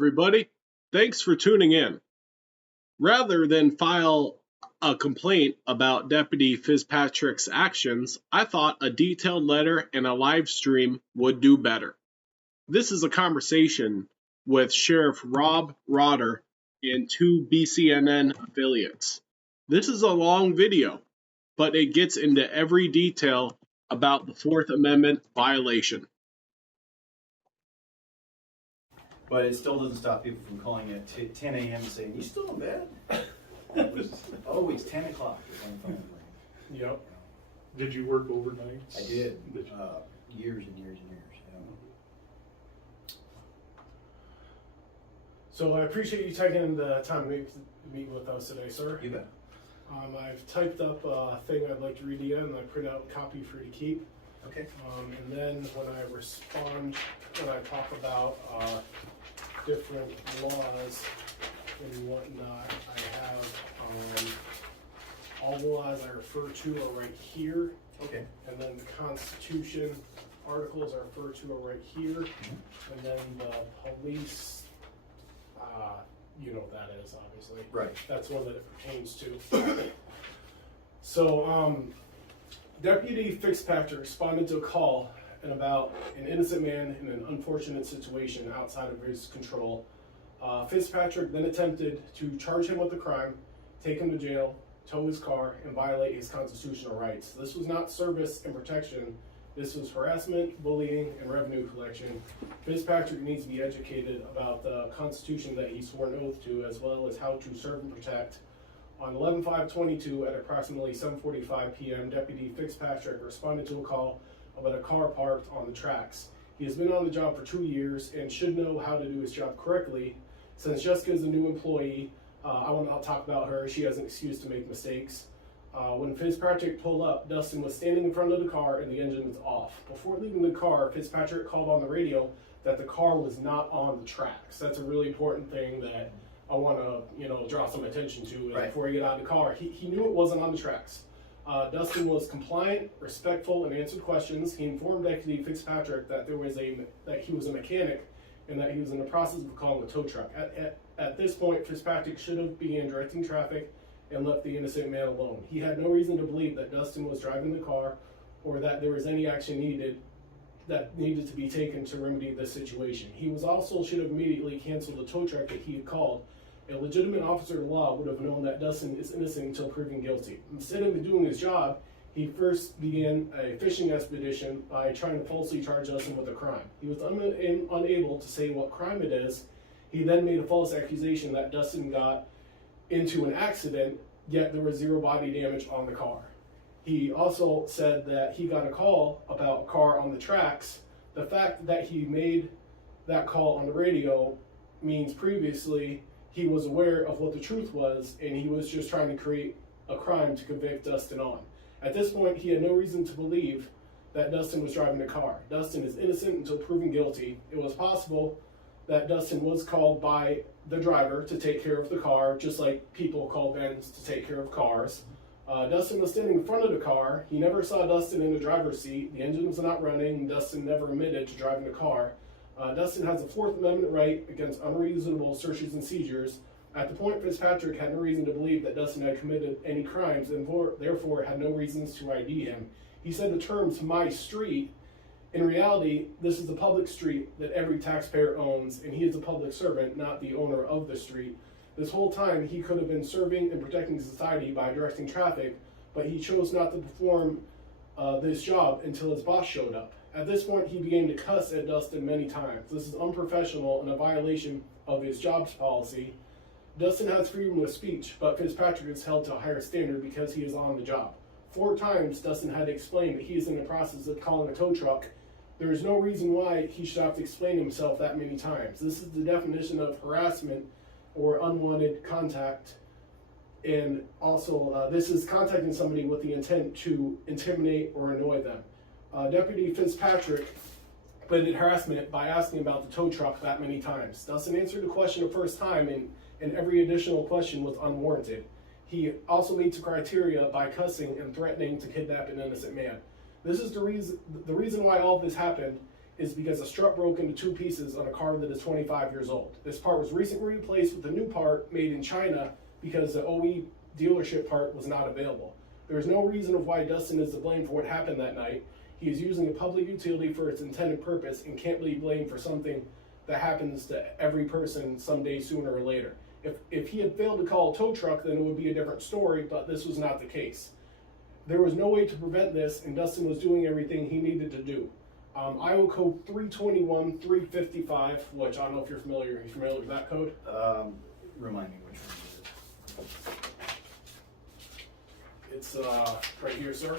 Everybody. Thanks for tuning in. Rather than file a complaint about Deputy Fitzpatrick's actions, I thought a detailed letter and a live stream would do better. This is a conversation with Sheriff Rob Rotter and two BCNN affiliates. This is a long video, but it gets into every detail about the Fourth Amendment violation. But it still doesn't stop people from calling at 10 a.m. and saying, "You still in bed?" It's 10 o'clock. Yep. Did you work overnights? I did. Years and years and years. Yeah. So I appreciate you taking the time to meet with us today, sir. You bet. I've typed up a thing I'd like to read to you, and I print out a copy for you to keep. Okay. And then when I talk about different laws and whatnot, I have all the laws I refer to are right here. Okay. And then the Constitution articles I refer to are right here. Mm-hmm. And then the police, you know what that is, obviously. Right. That's one that it pertains to. So, Deputy Fitzpatrick responded to a call about an innocent man in an unfortunate situation outside of his control. Fitzpatrick then attempted to charge him with the crime, take him to jail, tow his car, and violate his constitutional rights. This was not service and protection. This was harassment, bullying, and revenue collection. Fitzpatrick needs to be educated about the Constitution that he swore an oath to, as well as how to serve and protect. On 11/5/22 at approximately 7:45 p.m., Deputy Fitzpatrick responded to a call about a car parked on the tracks. He has been on the job for 2 years and should know how to do his job correctly. Since Jessica is a new employee, I'll talk about her. She has an excuse to make mistakes. When Fitzpatrick pulled up, Dustin was standing in front of the car and the engine was off. Before leaving the car, Fitzpatrick called on the radio that the car was not on the tracks. That's a really important thing that I want to, draw some attention to. Right. Before he got out of the car, he knew it wasn't on the tracks. Dustin was compliant, respectful, and answered questions. He informed Deputy Fitzpatrick that he was a mechanic and that he was in the process of calling a tow truck. At this point, Fitzpatrick should have began directing traffic and left the innocent man alone. He had no reason to believe that Dustin was driving the car or that there was any action needed to be taken to remedy this situation. He should have immediately canceled the tow truck that he had called. A legitimate officer of the law would have known that Dustin is innocent until proven guilty. Instead of doing his job, he first began a fishing expedition by trying to falsely charge Dustin with a crime. He was unable to say what crime it is. He then made a false accusation that Dustin got into an accident, yet there was zero body damage on the car. He also said that he got a call about a car on the tracks. The fact that he made that call on the radio means previously he was aware of what the truth was, and he was just trying to create a crime to convict Dustin on. At this point, he had no reason to believe that Dustin was driving the car. Dustin is innocent until proven guilty. It was possible that Dustin was called by the driver to take care of the car, just like people call Benz to take care of cars. Dustin was standing in front of the car. He never saw Dustin in the driver's seat. The engine was not running, and Dustin never admitted to driving the car. Dustin has a Fourth Amendment right against unreasonable searches and seizures. At the point, Fitzpatrick had no reason to believe that Dustin had committed any crimes and therefore had no reasons to ID him. He said the terms "my street." In reality, this is a public street that every taxpayer owns, and he is a public servant, not the owner of the street. This whole time, he could have been serving and protecting society by directing traffic, but he chose not to perform this job until his boss showed up. At this point, he began to cuss at Dustin many times. This is unprofessional and a violation of his jobs policy. Dustin has freedom of speech, but Fitzpatrick is held to a higher standard because he is on the job. 4 times, Dustin had to explain that he is in the process of calling a tow truck. There is no reason why he should have to explain himself that many times. This is the definition of harassment or unwanted contact. And also, this is contacting somebody with the intent to intimidate or annoy them. Deputy Fitzpatrick committed harassment by asking about the tow truck that many times. Dustin answered the question the first time, and every additional question was unwarranted. He also meets the criteria by cussing and threatening to kidnap an innocent man. This is the reason why all this happened is because a strut broke into 2 pieces on a car that is 25 years old. This part was recently replaced with a new part made in China because the OE dealership part was not available. There is no reason of why Dustin is to blame for what happened that night. He is using a public utility for its intended purpose and can't be blamed for something that happens to every person someday sooner or later. If he had failed to call a tow truck, then it would be a different story, but this was not the case. There was no way to prevent this, and Dustin was doing everything he needed to do. Iowa Code 321-355, which I don't know if you're familiar. Are you familiar with that code? Remind me which one is it. It's right here, sir.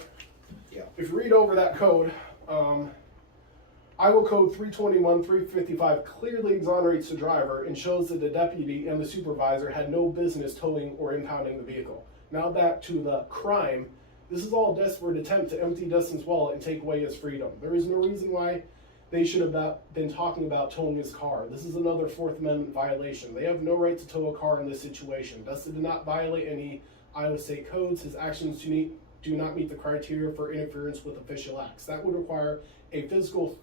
Yeah. If you read over that code, Iowa Code 321-355 clearly exonerates the driver and shows that the deputy and the supervisor had no business towing or impounding the vehicle. Now back to the crime. This is all a desperate attempt to empty Dustin's wallet and take away his freedom. There is no reason why they should have been talking about towing his car. This is another Fourth Amendment violation. They have no right to tow a car in this situation. Dustin did not violate any Iowa state codes. His actions do not meet the criteria for interference with official acts. That would require a physical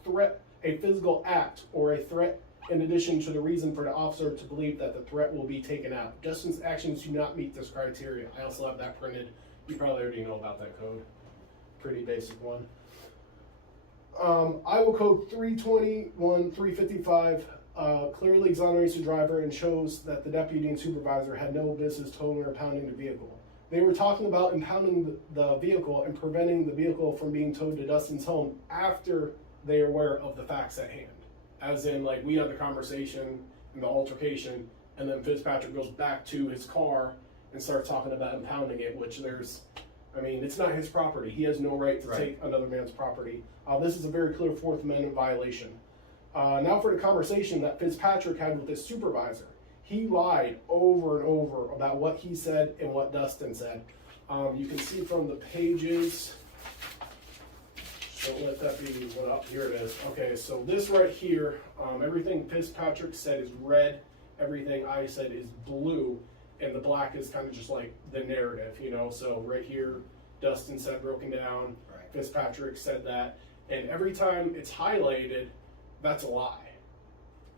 act, or a threat in addition to the reason for the officer to believe that the threat will be taken out. Dustin's actions do not meet this criteria. I also have that printed. You probably already know about that code. Pretty basic one. Iowa Code 321-355 clearly exonerates the driver and shows that the deputy and supervisor had no business towing or impounding the vehicle. They were talking about impounding the vehicle and preventing the vehicle from being towed to Dustin's home after they are aware of the facts at hand. As in, like, we had the conversation and the altercation, and then Fitzpatrick goes back to his car and starts talking about impounding it, which it's not his property. He has no right to take another man's property. This is a very clear Fourth Amendment violation. Now for the conversation that Fitzpatrick had with his supervisor. He lied over and over about what he said and what Dustin said. You can see from the pages, don't let that be what up, here it is. Okay, so this right here, everything Fitzpatrick said is red, everything I said is blue, and the black is kind of just like the narrative, so right here, Dustin said broken down, Fitzpatrick said that, and every time it's highlighted, that's a lie.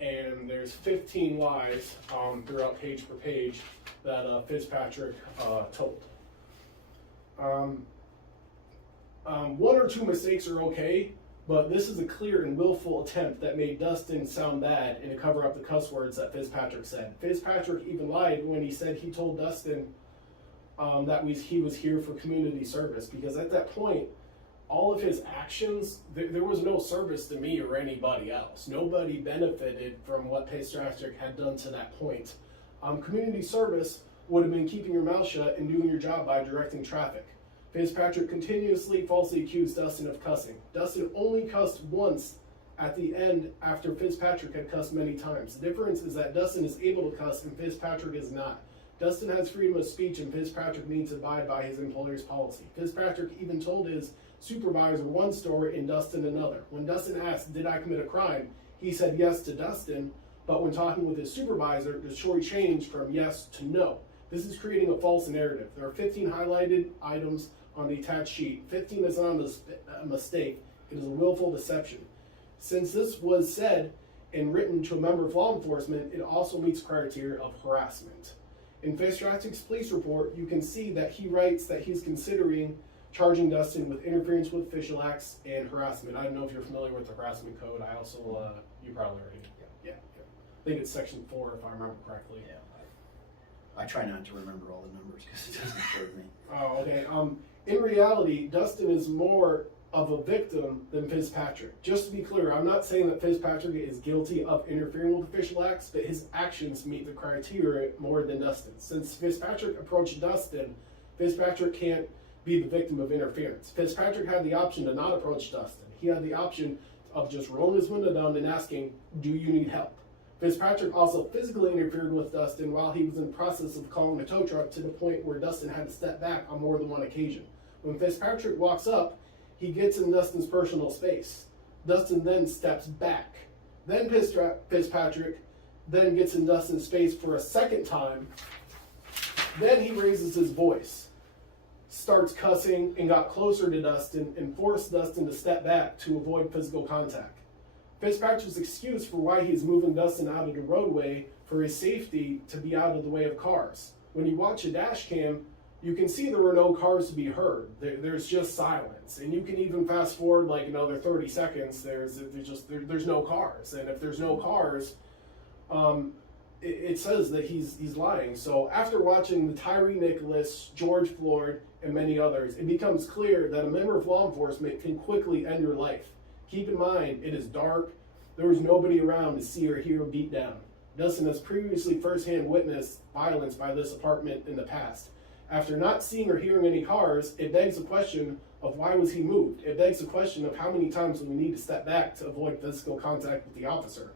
And there's 15 lies throughout page per page that Fitzpatrick told. One or two mistakes are okay, but this is a clear and willful attempt that made Dustin sound bad and to cover up the cuss words that Fitzpatrick said. Fitzpatrick even lied when he said he told Dustin that he was here for community service, because at that point, all of his actions, there was no service to me or anybody else. Nobody benefited from what Fitzpatrick had done to that point. Community service would have been keeping your mouth shut and doing your job by directing traffic. Fitzpatrick continuously falsely accused Dustin of cussing. Dustin only cussed once at the end after Fitzpatrick had cussed many times. The difference is that Dustin is able to cuss and Fitzpatrick is not. Dustin has freedom of speech and Fitzpatrick needs to abide by his employer's policy. Fitzpatrick even told his supervisor one story and Dustin another. When Dustin asked, "Did I commit a crime?" he said yes to Dustin, but when talking with his supervisor, the story changed from yes to no. This is creating a false narrative. There are 15 highlighted items on the attached sheet. 15 is not a mistake. It is a willful deception. Since this was said and written to a member of law enforcement, it also meets criteria of harassment. In Fitzpatrick's police report, you can see that he writes that he's considering charging Dustin with interference with official acts and harassment. I don't know if you're familiar with the harassment code. I also, you probably already. Yeah. I think it's section 4 if I remember correctly. Yeah. I try not to remember all the numbers because it doesn't serve me. Oh, okay. In reality, Dustin is more of a victim than Fitzpatrick. Just to be clear, I'm not saying that Fitzpatrick is guilty of interfering with official acts, but his actions meet the criteria more than Dustin. Since Fitzpatrick approached Dustin, Fitzpatrick can't be the victim of interference. Fitzpatrick had the option to not approach Dustin. He had the option of just rolling his window down and asking, "Do you need help?" Fitzpatrick also physically interfered with Dustin while he was in the process of calling a tow truck, to the point where Dustin had to step back on more than one occasion. When Fitzpatrick walks up, he gets in Dustin's personal space. Dustin then steps back. Then Fitzpatrick then gets in Dustin's space for a second time. Then he raises his voice, starts cussing, and got closer to Dustin and forced Dustin to step back to avoid physical contact. Fitzpatrick's excuse for why he's moving Dustin out of the roadway for his safety to be out of the way of cars. When you watch a dash cam, you can see there were no cars to be heard. There's just silence. And you can even fast forward like another 30 seconds, there's no cars. And if there's no cars, it says that he's lying. So after watching the Tyree Nicholas, George Floyd, and many others, it becomes clear that a member of law enforcement can quickly end your life. Keep in mind, it is dark. There was nobody around to see or hear a beat down. Dustin has previously firsthand witnessed violence by this apartment in the past. After not seeing or hearing any cars, it begs the question of why was he moved? It begs the question of how many times do we need to step back to avoid physical contact with the officer?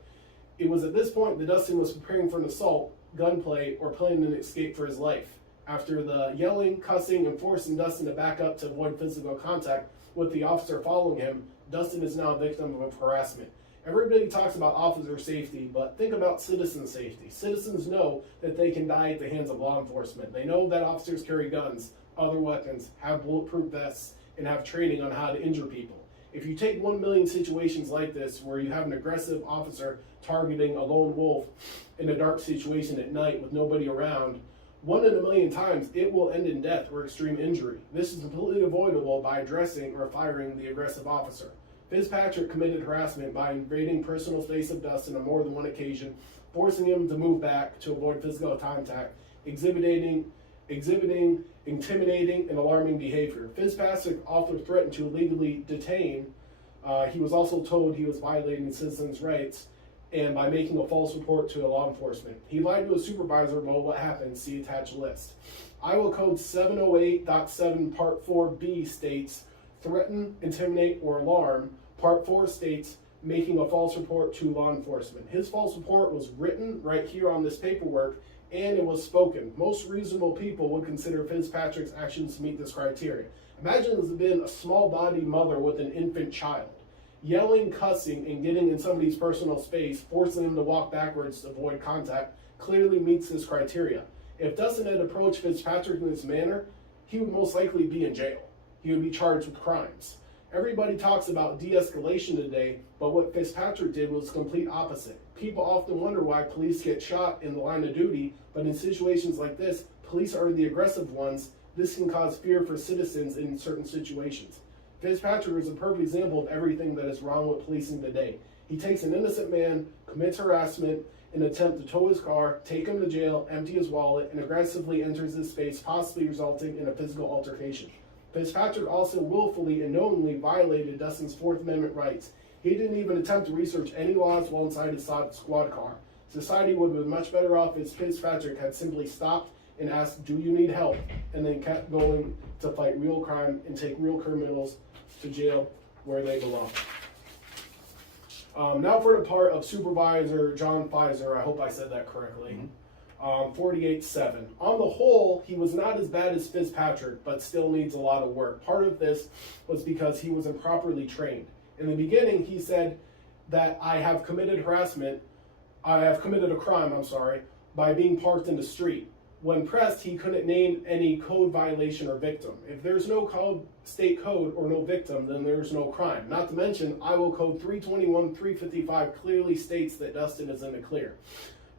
It was at this point that Dustin was preparing for an assault, gunplay, or planning an escape for his life. After the yelling, cussing, and forcing Dustin to back up to avoid physical contact with the officer following him, Dustin is now a victim of harassment. Everybody talks about officer safety, but think about citizen safety. Citizens know that they can die at the hands of law enforcement. They know that officers carry guns, other weapons, have bulletproof vests, and have training on how to injure people. If you take 1 million situations like this, where you have an aggressive officer targeting a lone wolf in a dark situation at night with nobody around, 1 in a million times it will end in death or extreme injury. This is completely avoidable by addressing or firing the aggressive officer. Fitzpatrick committed harassment by invading personal space of Dustin on more than one occasion, forcing him to move back to avoid physical contact, exhibiting intimidating and alarming behavior. Fitzpatrick also threatened to illegally detain. He was also told he was violating citizens' rights, and by making a false report to law enforcement. He lied to a supervisor about what happened. See attached list. Iowa Code 708.7 Part 4B states, threaten, intimidate, or alarm. Part 4 states, making a false report to law enforcement. His false report was written right here on this paperwork, and it was spoken. Most reasonable people would consider Fitzpatrick's actions to meet this criteria. Imagine there's been a small-bodied mother with an infant child. Yelling, cussing, and getting in somebody's personal space, forcing them to walk backwards to avoid contact, clearly meets this criteria. If Dustin had approached Fitzpatrick in this manner, he would most likely be in jail. He would be charged with crimes. Everybody talks about de-escalation today, but what Fitzpatrick did was the complete opposite. People often wonder why police get shot in the line of duty, but in situations like this, police are the aggressive ones. This can cause fear for citizens in certain situations. Fitzpatrick is a perfect example of everything that is wrong with policing today. He takes an innocent man, commits harassment, an attempt to tow his car, take him to jail, empty his wallet, and aggressively enters his space, possibly resulting in a physical altercation. Fitzpatrick also willfully and knowingly violated Dustin's Fourth Amendment rights. He didn't even attempt to research any laws while inside his squad car. Society would have been much better off if Fitzpatrick had simply stopped and asked, "Do you need help?" and then kept going to fight real crime and take real criminals to jail where they belong. Now for the part of Supervisor John Pfizer. I hope I said that correctly. 48-7. On the whole, he was not as bad as Fitzpatrick, but still needs a lot of work. Part of this was because he was improperly trained. In the beginning, he said that I have committed a crime, by being parked in the street. When pressed, he couldn't name any code violation or victim. If there's no state code or no victim, then there's no crime. Not to mention, Iowa Code 321-355 clearly states that Dustin is in the clear.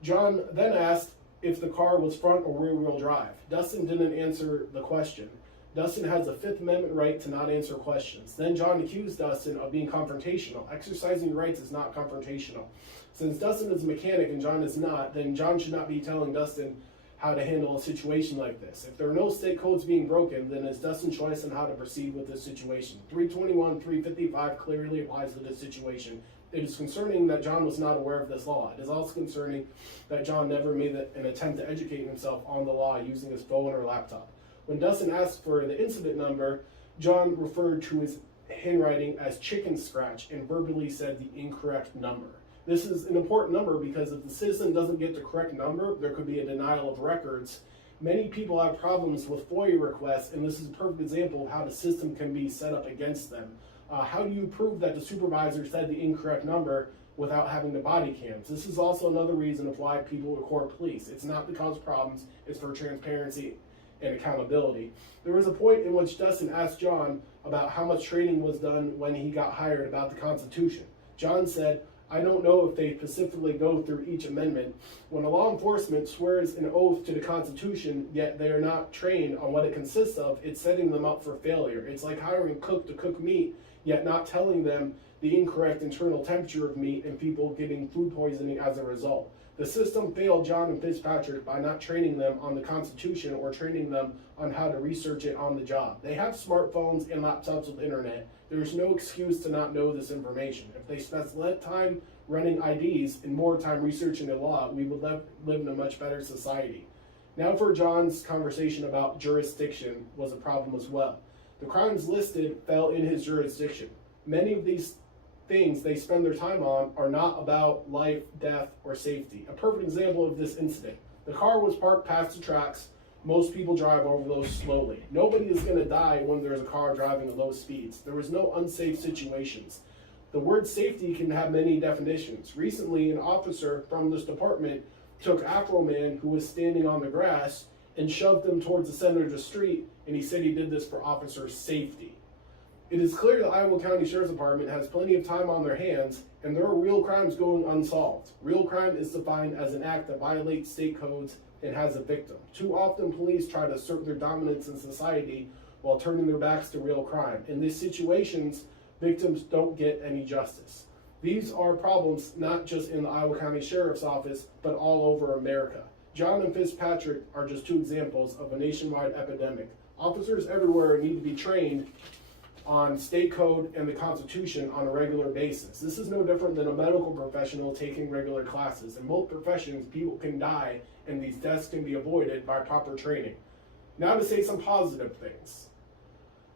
John then asked if the car was front or rear-wheel drive. Dustin didn't answer the question. Dustin has a Fifth Amendment right to not answer questions. Then John accused Dustin of being confrontational. Exercising your rights is not confrontational. Since Dustin is a mechanic and John is not, then John should not be telling Dustin how to handle a situation like this. If there are no state codes being broken, then it's Dustin's choice on how to proceed with this situation. 321-355 clearly applies to this situation. It is concerning that John was not aware of this law. It is also concerning that John never made an attempt to educate himself on the law using his phone or laptop. When Dustin asked for the incident number, John referred to his handwriting as chicken scratch and verbally said the incorrect number. This is an important number because if the citizen doesn't get the correct number, there could be a denial of records. Many people have problems with FOIA requests, and this is a perfect example of how the system can be set up against them. How do you prove that the supervisor said the incorrect number without having the body cams? This is also another reason of why people report police. It's not to cause problems, it's for transparency and accountability. There was a point in which Dustin asked John about how much training was done when he got hired about the Constitution. John said, I don't know if they specifically go through each amendment. When a law enforcement swears an oath to the Constitution, yet they are not trained on what it consists of, it's setting them up for failure. It's like hiring a cook to cook meat, yet not telling them the incorrect internal temperature of meat and people getting food poisoning as a result. The system failed John and Fitzpatrick by not training them on the Constitution or training them on how to research it on the job. They have smartphones and laptops with internet. There's no excuse to not know this information. If they spent less time running IDs and more time researching the law, we would live in a much better society. Now for John's conversation about jurisdiction was a problem as well. The crimes listed fell in his jurisdiction. Many of these things they spend their time on are not about life, death, or safety. A perfect example of this incident. The car was parked past the tracks. Most people drive over those slowly. Nobody is going to die when there's a car driving at low speeds. There was no unsafe situations. The word safety can have many definitions. Recently, an officer from this department took Afro Man who was standing on the grass and shoved him towards the center of the street, and he said he did this for officer safety. It is clear the Iowa County Sheriff's Department has plenty of time on their hands, and there are real crimes going unsolved. Real crime is defined as an act that violates state codes and has a victim. Too often, police try to assert their dominance in society while turning their backs to real crime. In these situations, victims don't get any justice. These are problems not just in the Iowa County Sheriff's Office, but all over America. John and Fitzpatrick are just two examples of a nationwide epidemic. Officers everywhere need to be trained on state code and the Constitution on a regular basis. This is no different than a medical professional taking regular classes. In most professions, people can die and these deaths can be avoided by proper training. Now to say some positive things.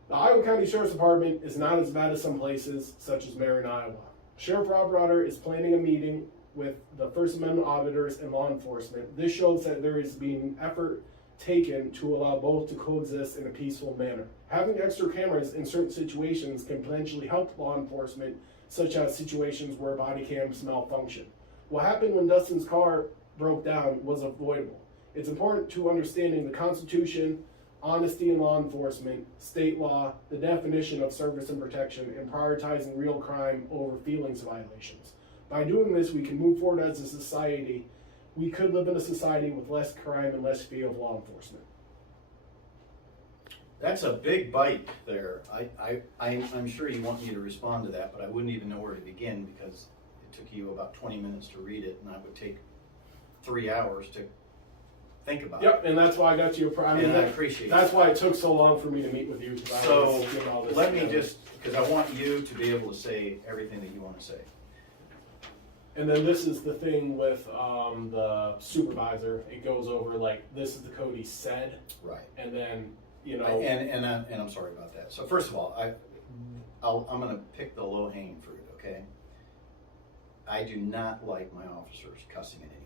The Iowa County Sheriff's Department is not as bad as some places, such as Marengo, Iowa. Sheriff Rob Rotter is planning a meeting with the First Amendment auditors and law enforcement. This shows that there is being effort taken to allow both to coexist in a peaceful manner. Having extra cameras in certain situations can potentially help law enforcement, such as situations where body cams malfunction. What happened when Dustin's car broke down was avoidable. It's important to understanding the Constitution, honesty in law enforcement, state law, the definition of service and protection, and prioritizing real crime over feelings violations. By doing this, we can move forward as a society. We could live in a society with less crime and less fear of law enforcement. That's a big bite there. I'm sure you want me to respond to that, but I wouldn't even know where to begin because it took you about 20 minutes to read it, and I would take 3 hours to think about it. Yep, and that's why I got you. I appreciate that's why it took so long for me to meet with you. So let me just, because I want you to be able to say everything that you want to say. And then this is the thing with the supervisor. It goes over like this is the code he said, right? And then and I'm sorry about that. So first of all, I'm going to pick the low hanging fruit. Okay. I do not like my officers cussing at anybody.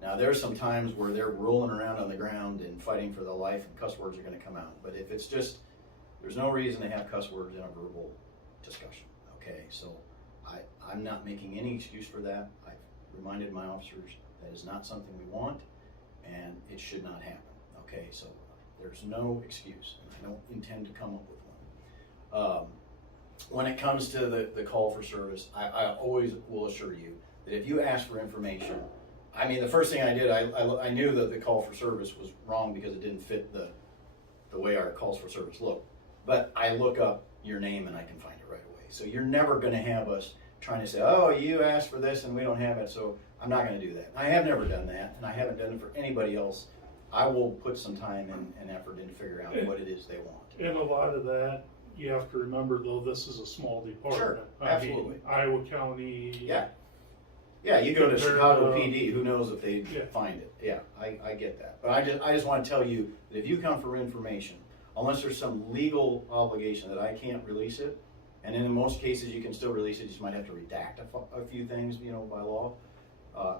Now there's some times where they're rolling around on the ground and fighting for their life, and cuss words are going to come out. But if it's just, there's no reason to have cuss words in a verbal discussion. Okay, so I'm not making any excuse for that. I've reminded my officers that is not something we want, and it should not happen. Okay, so there's no excuse, and I don't intend to come up with one. When it comes to the call for service, I always will assure you that if you ask for information, I mean, the first thing I did, I knew that the call for service was wrong because it didn't fit the way our calls for service look. But I look up your name and I can find it right away. So you're never going to have us trying to say, oh, you asked for this and we don't have it, so I'm not going to do that. I have never done that, and I haven't done it for anybody else. I will put some time and effort into figuring out what it is they want. And a lot of that, you have to remember, though, this is a small department. Sure, absolutely. I mean, Iowa County. Yeah, you go to Chicago PD, who knows if they find it. Yeah, I get that. But I just want to tell you that if you come for information, unless there's some legal obligation that I can't release it, and in most cases you can still release it, you just might have to redact a few things, by law,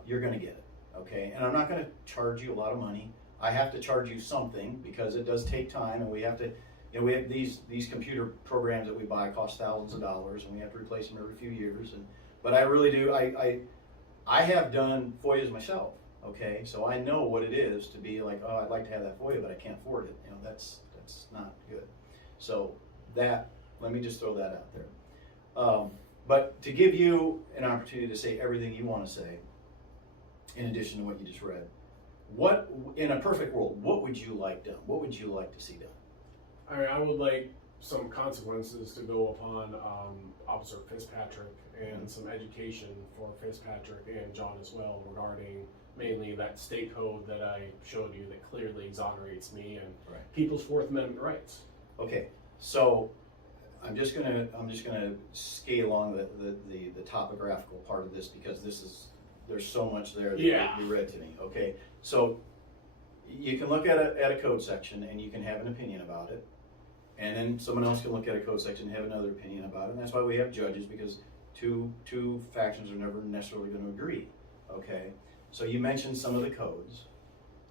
you're going to get it, okay? And I'm not going to charge you a lot of money. I have to charge you something because it does take time, and we have to, we have these computer programs that we buy cost thousands of dollars, and we have to replace them every few years. But I really do, I have done FOIAs myself, okay? So I know what it is to be like, oh, I'd like to have that FOIA, but I can't afford it. That's not good. So let me just throw that out there. But to give you an opportunity to say everything you want to say, in addition to what you just read, what, in a perfect world, what would you like done? What would you like to see done? I mean, I would like some consequences to go upon Officer Fitzpatrick and some education for Fitzpatrick and John as well regarding mainly that state code that I showed you that clearly exonerates me and people's Fourth Amendment rights. Okay, so I'm just gonna skate along the topographical part of this because there's so much there that you read to me. Okay, so you can look at a code section and you can have an opinion about it, and then someone else can look at a code section and have another opinion about it, and that's why we have judges, because two factions are never necessarily going to agree. Okay, so you mentioned some of the codes.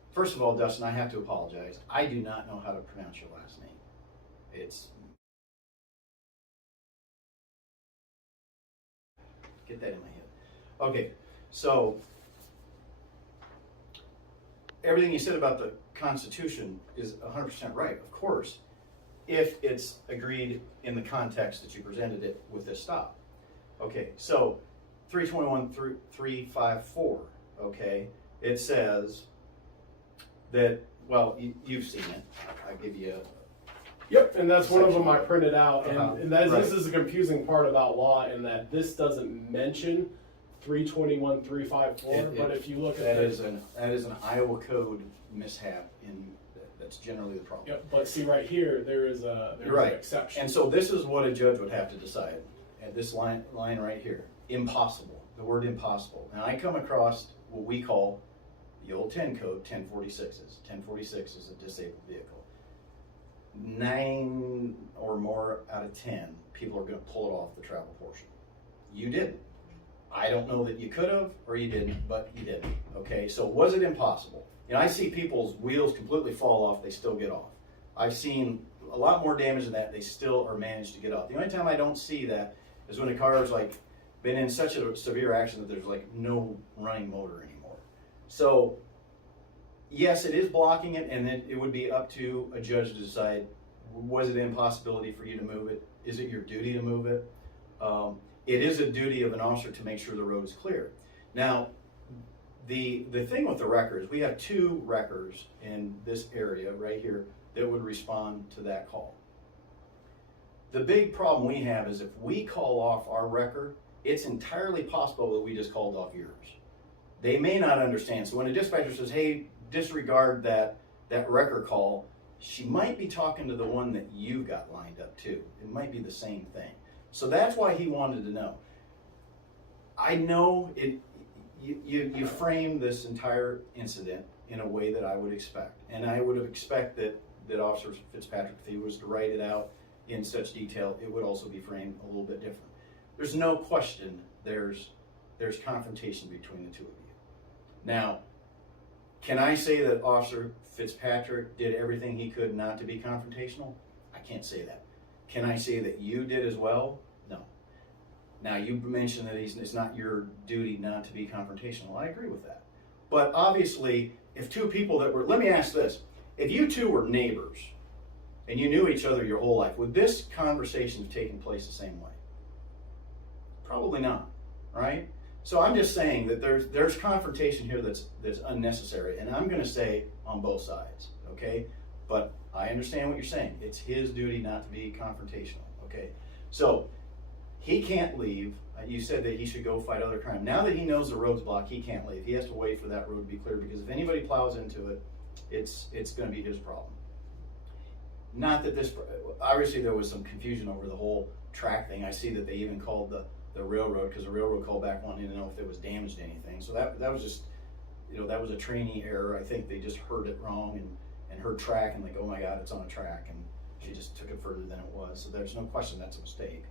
First of all, Dustin, I have to apologize. I do not know how to pronounce your last name. Get that in my head. Okay, so everything you said about the Constitution is 100% right, of course, if it's agreed in the context that you presented it with this stop. Okay, so 321 through 354, okay, it says that, well, you've seen it. I give you a... Yep, and that's one of them I printed out, and this is a confusing part about law in that this doesn't mention 321, 354, but if you look at that is an Iowa code mishap, that's generally the problem. Yep, but see right here, there's an exception. And so this is what a judge would have to decide. At this line right here, impossible, the word impossible. Now I come across what we call the old 10 code, 1046s. 1046 is a disabled vehicle. 9 or more out of 10 people are going to pull it off the travel portion. You didn't. I don't know that you could have or you didn't, but you didn't. Okay, so was it impossible? You know, I see people's wheels completely fall off, they still get off. I've seen a lot more damage than that, they still are managed to get off. The only time I don't see that is when a car is like been in such a severe accident that there's like no running motor anymore. So yes, it is blocking it, and then it would be up to a judge to decide, was it an impossibility for you to move it? Is it your duty to move it? It is a duty of an officer to make sure the road is clear. Now, the thing with the wreckers, we have 2 wreckers in this area right here that would respond to that call. The big problem we have is if we call off our wrecker, it's entirely possible that we just called off yours. They may not understand. So when a dispatcher says, hey, disregard that wrecker call, she might be talking to the one that you got lined up to. It might be the same thing. So that's why he wanted to know. I know you framed this entire incident in a way that I would expect. And I would have expected that Officer Fitzpatrick, if he was to write it out in such detail, it would also be framed a little bit different. There's no question there's confrontation between the two of you. Now, can I say that Officer Fitzpatrick did everything he could not to be confrontational? I can't say that. Can I say that you did as well? No. Now, you mentioned that it's not your duty not to be confrontational. I agree with that. But obviously, if 2 people that were, let me ask this. If you 2 were neighbors and you knew each other your whole life, would this conversation have taken place the same way? Probably not, right? So I'm just saying that there's confrontation here that's unnecessary, and I'm going to say on both sides, okay? But I understand what you're saying. It's his duty not to be confrontational, okay? So he can't leave. You said that he should go fight other crime. Now that he knows the road's blocked, he can't leave. He has to wait for that road to be clear, because if anybody plows into it, it's going to be his problem. Not that this, obviously there was some confusion over the whole track thing. I see that they even called the railroad, because the railroad called back wanting to know if it was damaged to anything. So that was just, that was a trainee error. I think they just heard it wrong and heard track and like, oh my God, it's on a track, and she just took it further than it was. So there's no question that's a mistake.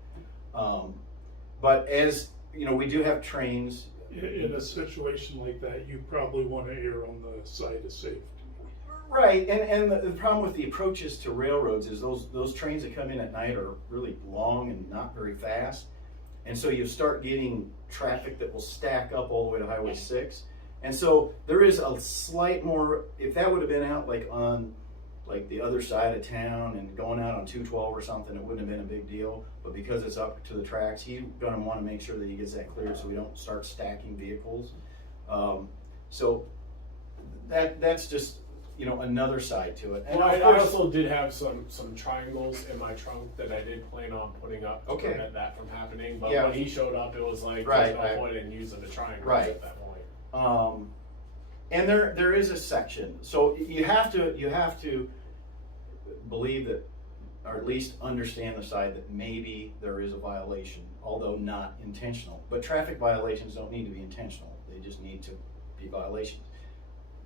But as we do have trains. In a situation like that, you probably want to err on the side of safety. Right, and the problem with the approaches to railroads is those trains that come in at night are really long and not very fast. And so you start getting traffic that will stack up all the way to Highway 6. And so there is a slight more, if that would have been out like on like the other side of town and going out on 212 or something, it wouldn't have been a big deal. But because it's up to the tracks, he's gonna wanna make sure that he gets that cleared so we don't start stacking vehicles. So that's just, you know, another side to it. And Well, of I course, also did have some triangles in my trunk that I did plan on putting up to Okay. prevent that from happening. But Yeah. when he showed up, it was like Right, there's no point in using the triangles Right. at that point. and there is a section. So you have to believe that, or at least understand the side that maybe there is a violation, although not intentional. But traffic violations don't need to be intentional. They just need to be violations.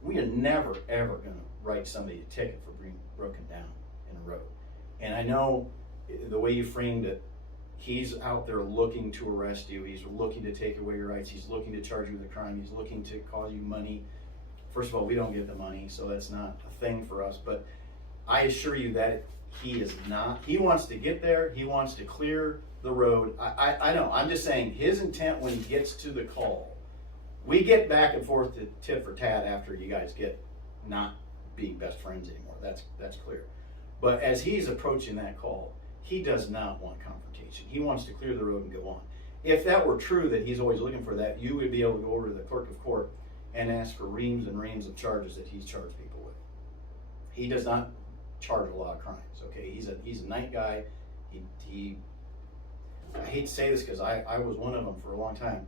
We are never, ever going to write somebody a ticket for being broken down in a road. And I know the way you framed it, he's out there looking to arrest you. He's looking to take away your rights. He's looking to charge you with a crime. He's looking to cause you money. First of all, we don't get the money, so that's not a thing for us. But I assure you that he is not. He wants to get there. He wants to clear the road. I know. I'm just saying his intent when he gets to the call. We get back and forth to tit for tat after you guys get not being best friends anymore. That's clear. But as he's approaching that call, he does not want confrontation. He wants to clear the road and go on. If that were true, that he's always looking for that, you would be able to go over to the clerk of court and ask for reams and reams of charges that he's charged people with. He does not charge a lot of crimes. Okay, he's a night guy. He I hate to say this because I was one of them for a long time.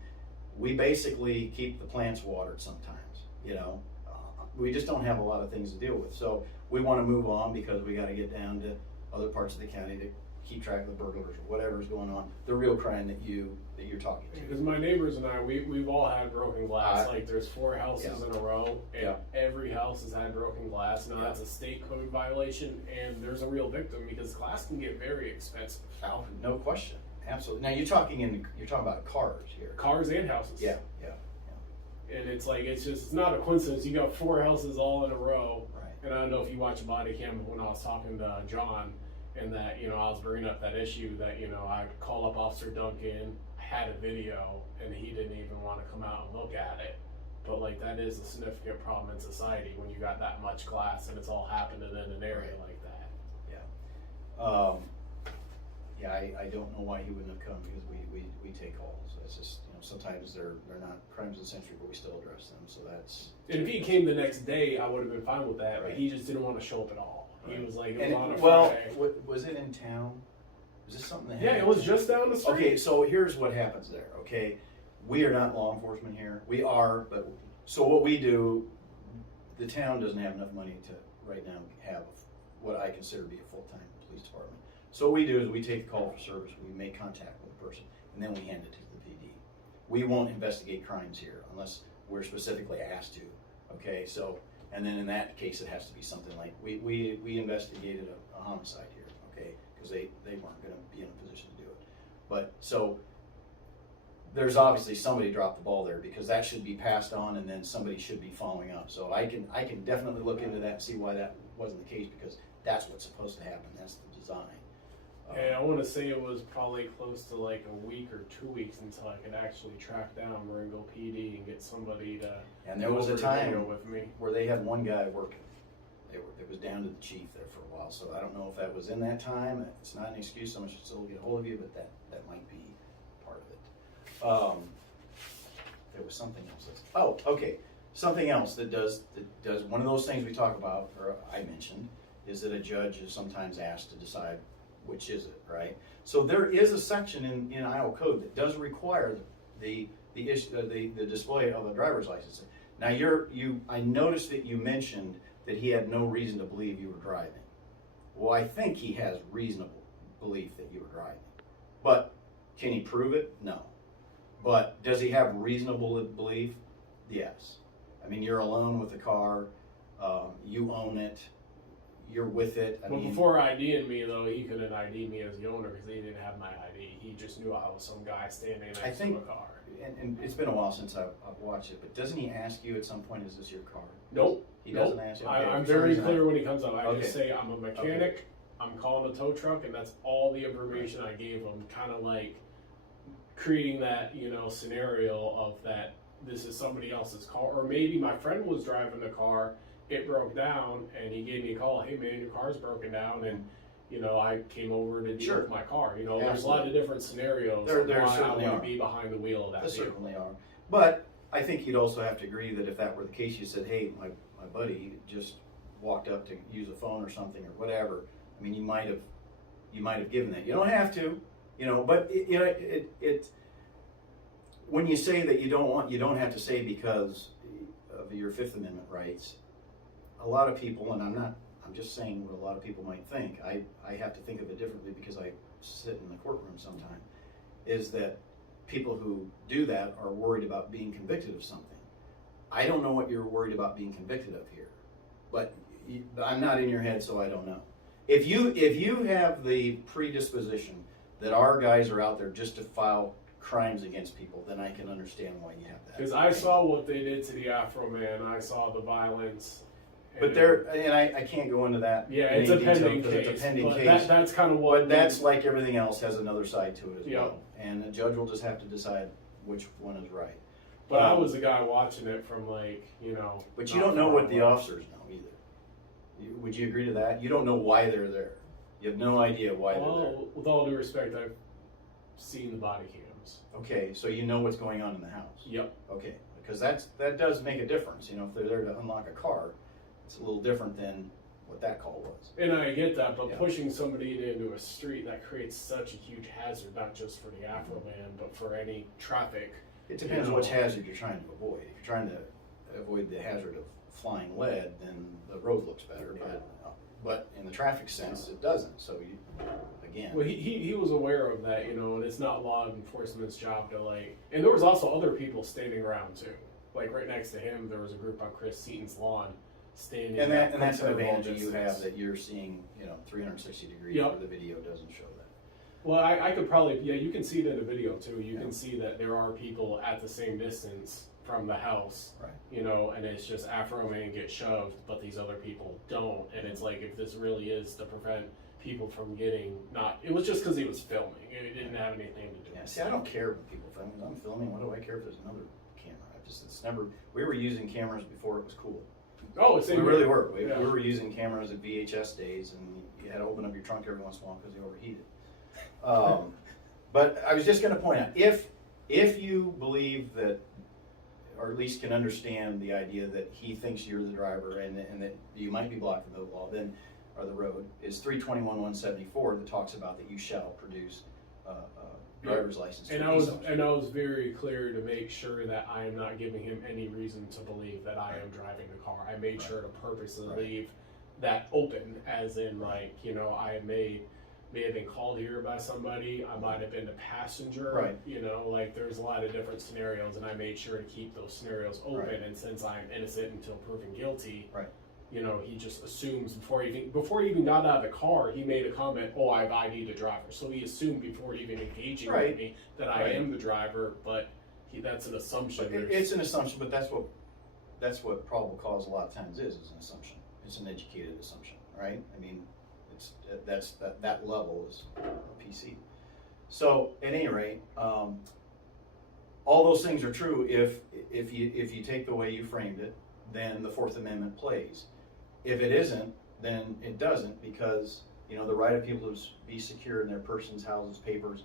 We basically keep the plants watered sometimes, you know. We just don't have a lot of things to deal with. So we want to move on because we got to get down to other parts of the county to keep track of the burglars or whatever's going on, the real crime that you're talking to. Because my neighbors and I, we've all had broken glass. Like there's 4 houses Yeah. in a row, and Yeah. every house has had broken glass. Now Yeah. that's a state code violation, and there's a real victim because glass can get very expensive. Oh, no question, absolutely. Now you're talking about cars here. Cars and houses. Yeah. And it's like it's not a coincidence. You got 4 houses all in a row. Right. And I don't know if you watch a body cam when I was talking to John, and that I was bringing up that issue that I call up Officer Duncan. I had a video, and he didn't even want to come out and look at it. But like that is a significant problem in society when you got that much glass and it's all happening in an area like that. I don't know why he wouldn't have come because we take calls. It's just sometimes they're not crimes of the century, but we still address them. So that's. And if he came the next day, I would have been fine with that. Right. But he just didn't want to show up at all. Right. He was like, it was on a well, Friday. was it in town? Was this something that Yeah, happened? it was just down the street. Okay, so here's what happens there. Okay, we are not law enforcement here. We are, but so what we do, the town doesn't have enough money to right now have what I consider to be a full-time police department. So what we do is we take the call for service, we make contact with the person, and then we hand it to the PD. We won't investigate crimes here unless we're specifically asked to. Okay, so and then in that case it has to be something like we investigated a homicide here. Okay, because they weren't going to be in a position to do it. But so there's obviously somebody dropped the ball there because that should be passed on and then somebody should be following up. So I can definitely look into that and see why that wasn't the case because that's what's supposed to happen. That's the design. And I want to say it was probably close to like a week or 2 weeks until I could actually track down Marengo PD and get somebody to. And there go was a over the time video with me. where they had one guy working. It was down to the chief there for a while. So I don't know if that was in that time. It's not an excuse. Someone should still get a hold of you, but that might be part of it. There was something else. Oh, okay. Something else that does one of those things we talk about, or I mentioned, is that a judge is sometimes asked to decide which is it, right? So there is a section in Iowa code that does require the display of a driver's license. Now I noticed that you mentioned that he had no reason to believe you were driving. Well, I think he has reasonable belief that you were driving. But can he prove it? No. But does he have reasonable belief? Yes. I mean, you're alone with the car, you own it, you're with it. Well, before IDing me, though, he couldn't ID me as the owner because he didn't have my ID. He just knew I was some guy standing next to a car. And it's been a while since I've watched it, but doesn't he ask you at some point, is this your car? Nope. He doesn't ask you? Okay, I'm very clear when he comes up. I Okay. just say I'm a mechanic, I'm calling a tow truck, and that's all the information I gave him. Kind of like creating that, scenario of that this is somebody else's car. Or maybe my friend was driving the car it broke down, and he gave me a call. Hey man, your car's broken down, and I came over to deal with my car. There's a lot of different scenarios. There why certainly I would are. be behind the wheel of that There vehicle. certainly are. But I think you'd also have to agree that if that were the case, you said, hey, my buddy just walked up to use a phone or something or whatever. I mean, you might have given that. You don't have to, but it when you say that you don't have to say because of your Fifth Amendment rights. A lot of people, and I'm just saying what a lot of people might think. I have to think of it differently because I sit in the courtroom sometimes. Is that people who do that are worried about being convicted of something. I don't know what you're worried about being convicted of here, but I'm not in your head, so I don't know. If you have the predisposition that our guys are out there just to file crimes against people, then I can understand why you have that. Because I saw what they did to the Afro Man. I saw the violence. But I can't go into that. Yeah, in it's a any detail pending because case. It's a pending But case. that's kind of what. But that's like everything else has another side to it as Yeah. well. And the judge will just have to decide which one is right. But I was the guy watching it from But you don't know what the officers know either. Would you agree to that? You don't know why they're there. You have no idea why they're there. Well, with all due respect, I've seen the body cams. Okay, so you know what's going on in the house. Yep. Okay, because that does make a difference. If they're there to unlock a car, it's a little different than what that call was. And I get that, but Yeah. pushing somebody into a street, that creates such a huge hazard, not just for the Afro Man, but for any traffic. It depends which hazard you're trying to avoid. If you're trying to avoid the hazard of flying lead, then the road looks better. But in the traffic sense, it doesn't. So again. Well, he was aware of that, and it's not law enforcement's job to and there was also other people standing around too. Like right next to him, there was a group on Chris Seaton's lawn standing. And that's an considerable advantage you distance. have that you're seeing, 360 degrees Yep. where the video doesn't show that. Well, I could probably, you can see it in the video too. You can see that there are people at the same distance from the house, Right. And it's just Afro Man gets shoved, but these other people don't. And it's like, if this really is to prevent people from getting it was just because he was filming. It didn't have anything to do with Yeah, see, I don't care when people film. I'm filming. What do I care if there's another camera? We were using cameras before it was cool. Oh, it's We really were. We Yeah. were using cameras at VHS days, and you had to open up your trunk every once in a while because they overheated. But I was just going to point out, if you believe that, or at least can understand the idea that he thinks you're the driver and that you might be blocking the law, or the road, is 321-174 that talks about that you shall produce driver's license. And I was very clear to make sure that I am not giving him any reason to believe that I am driving the car. I made sure to purposely leave that open, as in I may have been called here by somebody. I might have been a passenger. Right. There's a lot of different scenarios, and I made sure to keep those scenarios open. Right. And since I'm innocent until proven guilty, Right. He just assumes before he even got out of the car, he made a comment, "Oh, I've ID'd a driver." So he assumed before even engaging with me that I am the driver, but that's an assumption. It's an assumption, but that's what probable cause a lot of times is an assumption. It's an educated assumption, right? I mean, that level is PC. So at any rate, all those things are true if you take the way you framed it, then the Fourth Amendment plays. If it isn't, then it doesn't, because the right of people to be secure in their persons, houses, papers.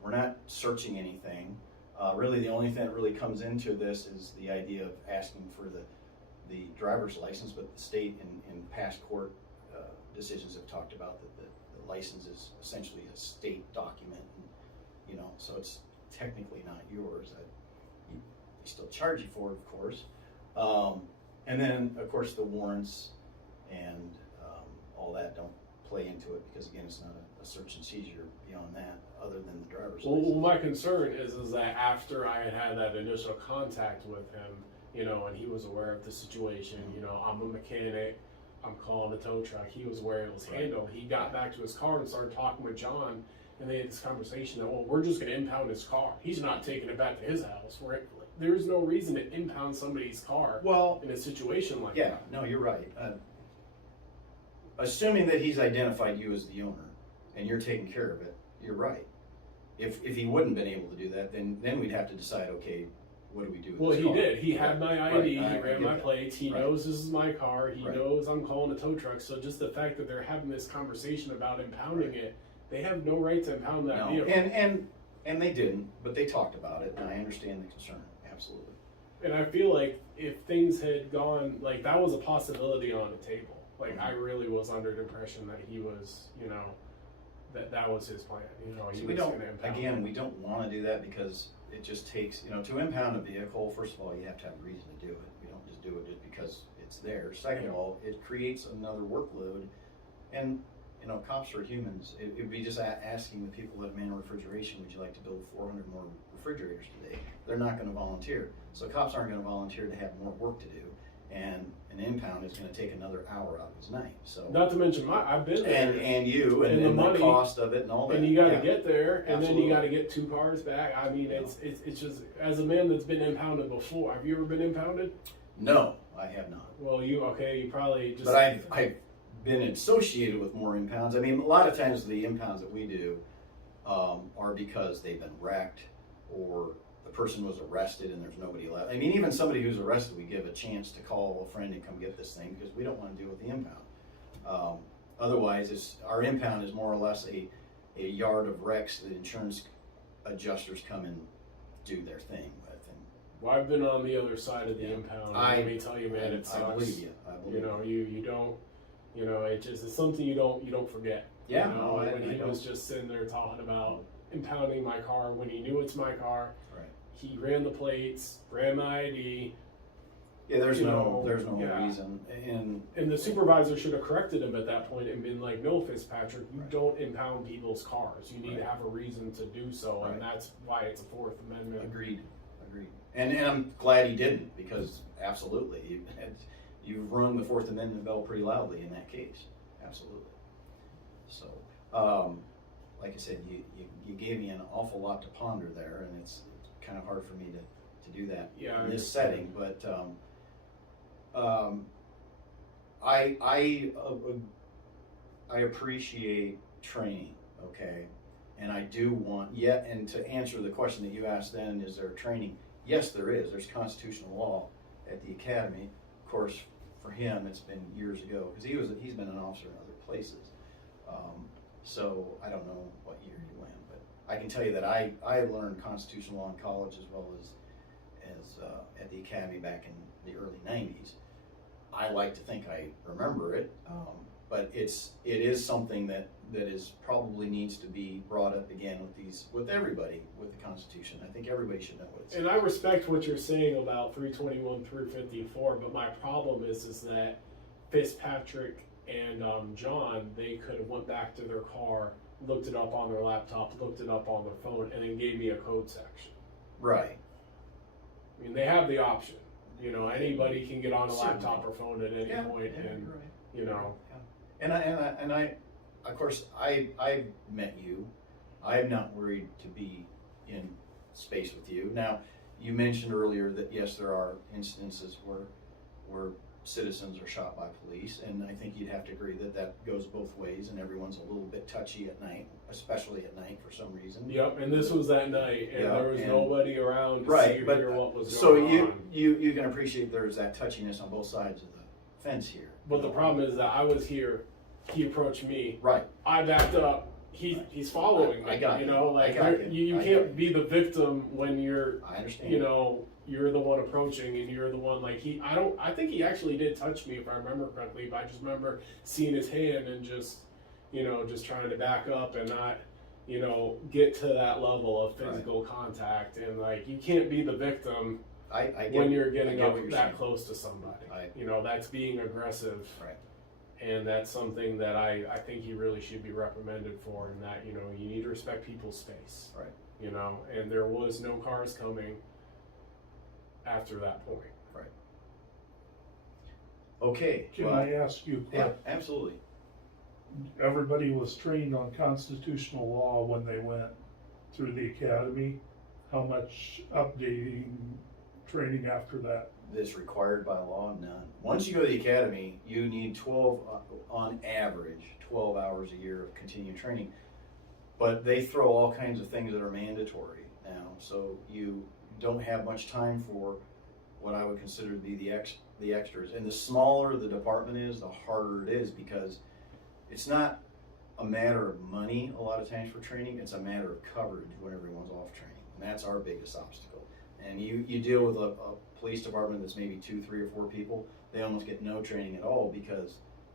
We're not searching anything. Really, the only thing that really comes into this is the idea of asking for the driver's license, but the state in past court decisions have talked about that the license is essentially a state document, and, so it's technically not yours. They still charge you for it, of course. And then, of course, the warrants and all that don't play into it because, again, it's not a search and seizure beyond that, other than the driver's license. Well, my concern is that after I had that initial contact with him, and he was aware of the situation, I'm a mechanic, I'm calling a tow truck, he was aware it was handled. He got back to his car and started talking with John, and they had this conversation that, well, we're just going to impound his car. He's not taking it back to his house. There's no reason to impound somebody's car in a situation like that. Yeah, no, you're right. Assuming that he's identified you as the owner and you're taking care of it, you're right. If he wouldn't been able to do that, then we'd have to decide, okay, what do we do with Well, this he car? did. He had my ID. Right, I He ran get my that. plates. He Right. knows this is my car. He Right. knows I'm calling a tow truck. So just the fact that they're having this conversation about impounding it, they have no right to impound that No, vehicle. and they didn't, but they talked about it, and I understand the concern, absolutely. And I feel like if things had gone, like that was a possibility on the table. Like I really was under the impression that he was, that was his plan. He So we was don't, going to impound. again, we don't want to do that because it just takes, to impound a vehicle, first of all, you have to have a reason to do it. We don't just do it just because it's there. Second of all, it creates another workload, and cops are humans. It'd be just asking the people at Man Refrigeration, would you like to build 400 more refrigerators today? They're not going to volunteer. So cops aren't going to volunteer to have more work to do, and an impound is going to take another hour out of his night. So Not to mention, I've been there. and you and And the then the money, cost of it and all that. And you got to Yeah. get there, and Absolutely. then you got to get 2 cars back. I mean, it's just, as a man that's been impounded before, have you ever been impounded? No, I have not. Well, you probably just. But I've been associated with more impounds. I mean, a lot of times the impounds that we do are because they've been wrecked or the person was arrested and there's nobody left. I mean, even somebody who's arrested, we give a chance to call a friend and come get this thing because we don't want to deal with the impound. Otherwise, our impound is more or less a yard of wrecks that insurance adjusters come and do their thing with. Well, I've been on the other side of the impound. Let me tell you, man, it sucks. I believe you. You don't. It's something you don't forget. Yeah, when he was just sitting there talking about impounding my car when he knew it's my car. Right. He ran the plates, ran my ID. Yeah, there's no yeah. reason, And the supervisor should have corrected him at that point and been like, "No, Fitzpatrick, you don't impound people's cars. You need to have a reason to do so, and that's why it's a Fourth Amendment." Agreed. And I'm glad he didn't, because absolutely, you've rung the Fourth Amendment bell pretty loudly in that case. Absolutely. So, like I said, you gave me an awful lot to ponder there, and it's kind of hard for me to do that in this setting. But I appreciate training, okay, and I do want and to answer the question that you asked then, is there training? Yes, there is. There's constitutional law at the academy. Of course, for him, it's been years ago because he's been an officer in other places. So I don't know what year he went, but I can tell you that I learned constitutional law in college as well as at the academy back in the early '90s. I like to think I remember it, but it is something that is probably needs to be brought up again with everybody with the Constitution. I think everybody should know what it says. And I respect what you're saying about 321 through 54, but my problem is that Fitzpatrick and John, they could have went back to their car, looked it up on their laptop, looked it up on their phone, and then gave me a code section. Right. I mean, they have the option. Anybody can get on a laptop or phone at any point, and And I, of course, I've met you. I'm not worried to be in space with you. Now, you mentioned earlier that yes, there are instances where citizens are shot by police, and I think you'd have to agree that goes both ways, and everyone's a little bit touchy at night, especially at night for some reason. Yep, and this was that night, and there was nobody around to see or hear what was going so on. you can appreciate there's that touchiness on both sides of the fence here. But the problem is that I was here, he approached me, Right. I backed up, he's following me. I got you. Like I got you I can't got be the victim when you're, I understand. you're the one approaching and you're the one like I think he actually did touch me if I remember correctly, but I just remember seeing his hand and just trying to back up and not, get to that level of physical contact, and like you can't be the victim I get, when you're getting I get up what you're that saying. close to somebody. That's being aggressive. Right. And that's something that I think he really should be reprimanded for, and that, you need to respect people's space. Right. And there was no cars coming after that point. Right. Okay. Can well, I ask you a Yeah, question? absolutely. Everybody was trained on constitutional law when they went through the academy. How much updating training after that? That's required by law? None. Once you go to the academy, you need 12, on average, 12 hours a year of continuing training. But they throw all kinds of things that are mandatory now. So don't have much time for what I would consider to be the extras. And the smaller the department is, the harder it is, because it's not a matter of money a lot of times for training, it's a matter of coverage when everyone's off training. And that's our biggest obstacle. And you deal with a police department that's maybe 2, 3, or 4 people, they almost get no training at all because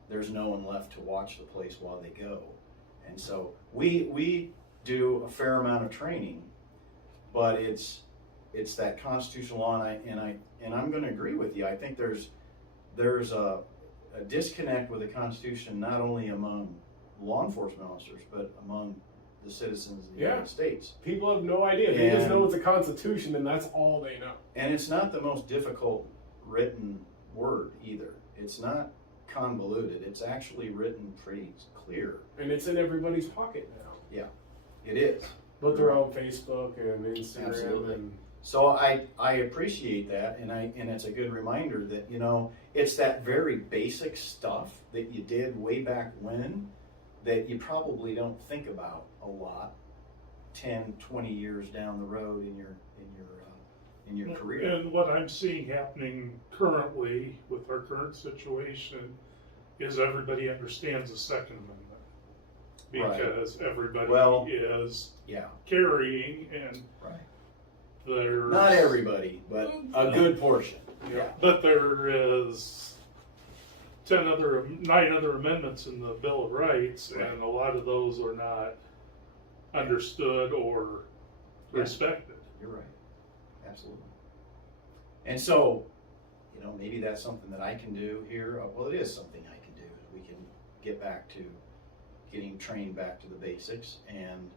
there's no one left to watch the place while they go. And so we do a fair amount of training, but it's that constitutional law, and I'm going to agree with you. I think there's a disconnect with the Constitution, not only among law enforcement officers, but among the citizens of the United States. People have no idea. They just know it's a Constitution, and that's all they know. And it's not the most difficult written word either. It's not convoluted. It's actually written pretty clear. And it's in everybody's pocket now. Yeah, it is. But they're on Facebook and Instagram. Absolutely. And so I appreciate that, and it's a good reminder that, you know, it's that very basic stuff that you did way back when that you probably don't think about a lot 10, 20 years down the road in your career. And what I'm seeing happening currently with our current situation is everybody understands the Second Amendment. Because everybody is carrying, and there's not everybody, but a good portion. Yeah. But there is 9 other amendments in the Bill of Rights, and a lot of those are not understood or respected. You're right. Absolutely. And so, you know, maybe that's something that I can do here. Well, it is something I can do. We can get back to getting trained back to the basics. And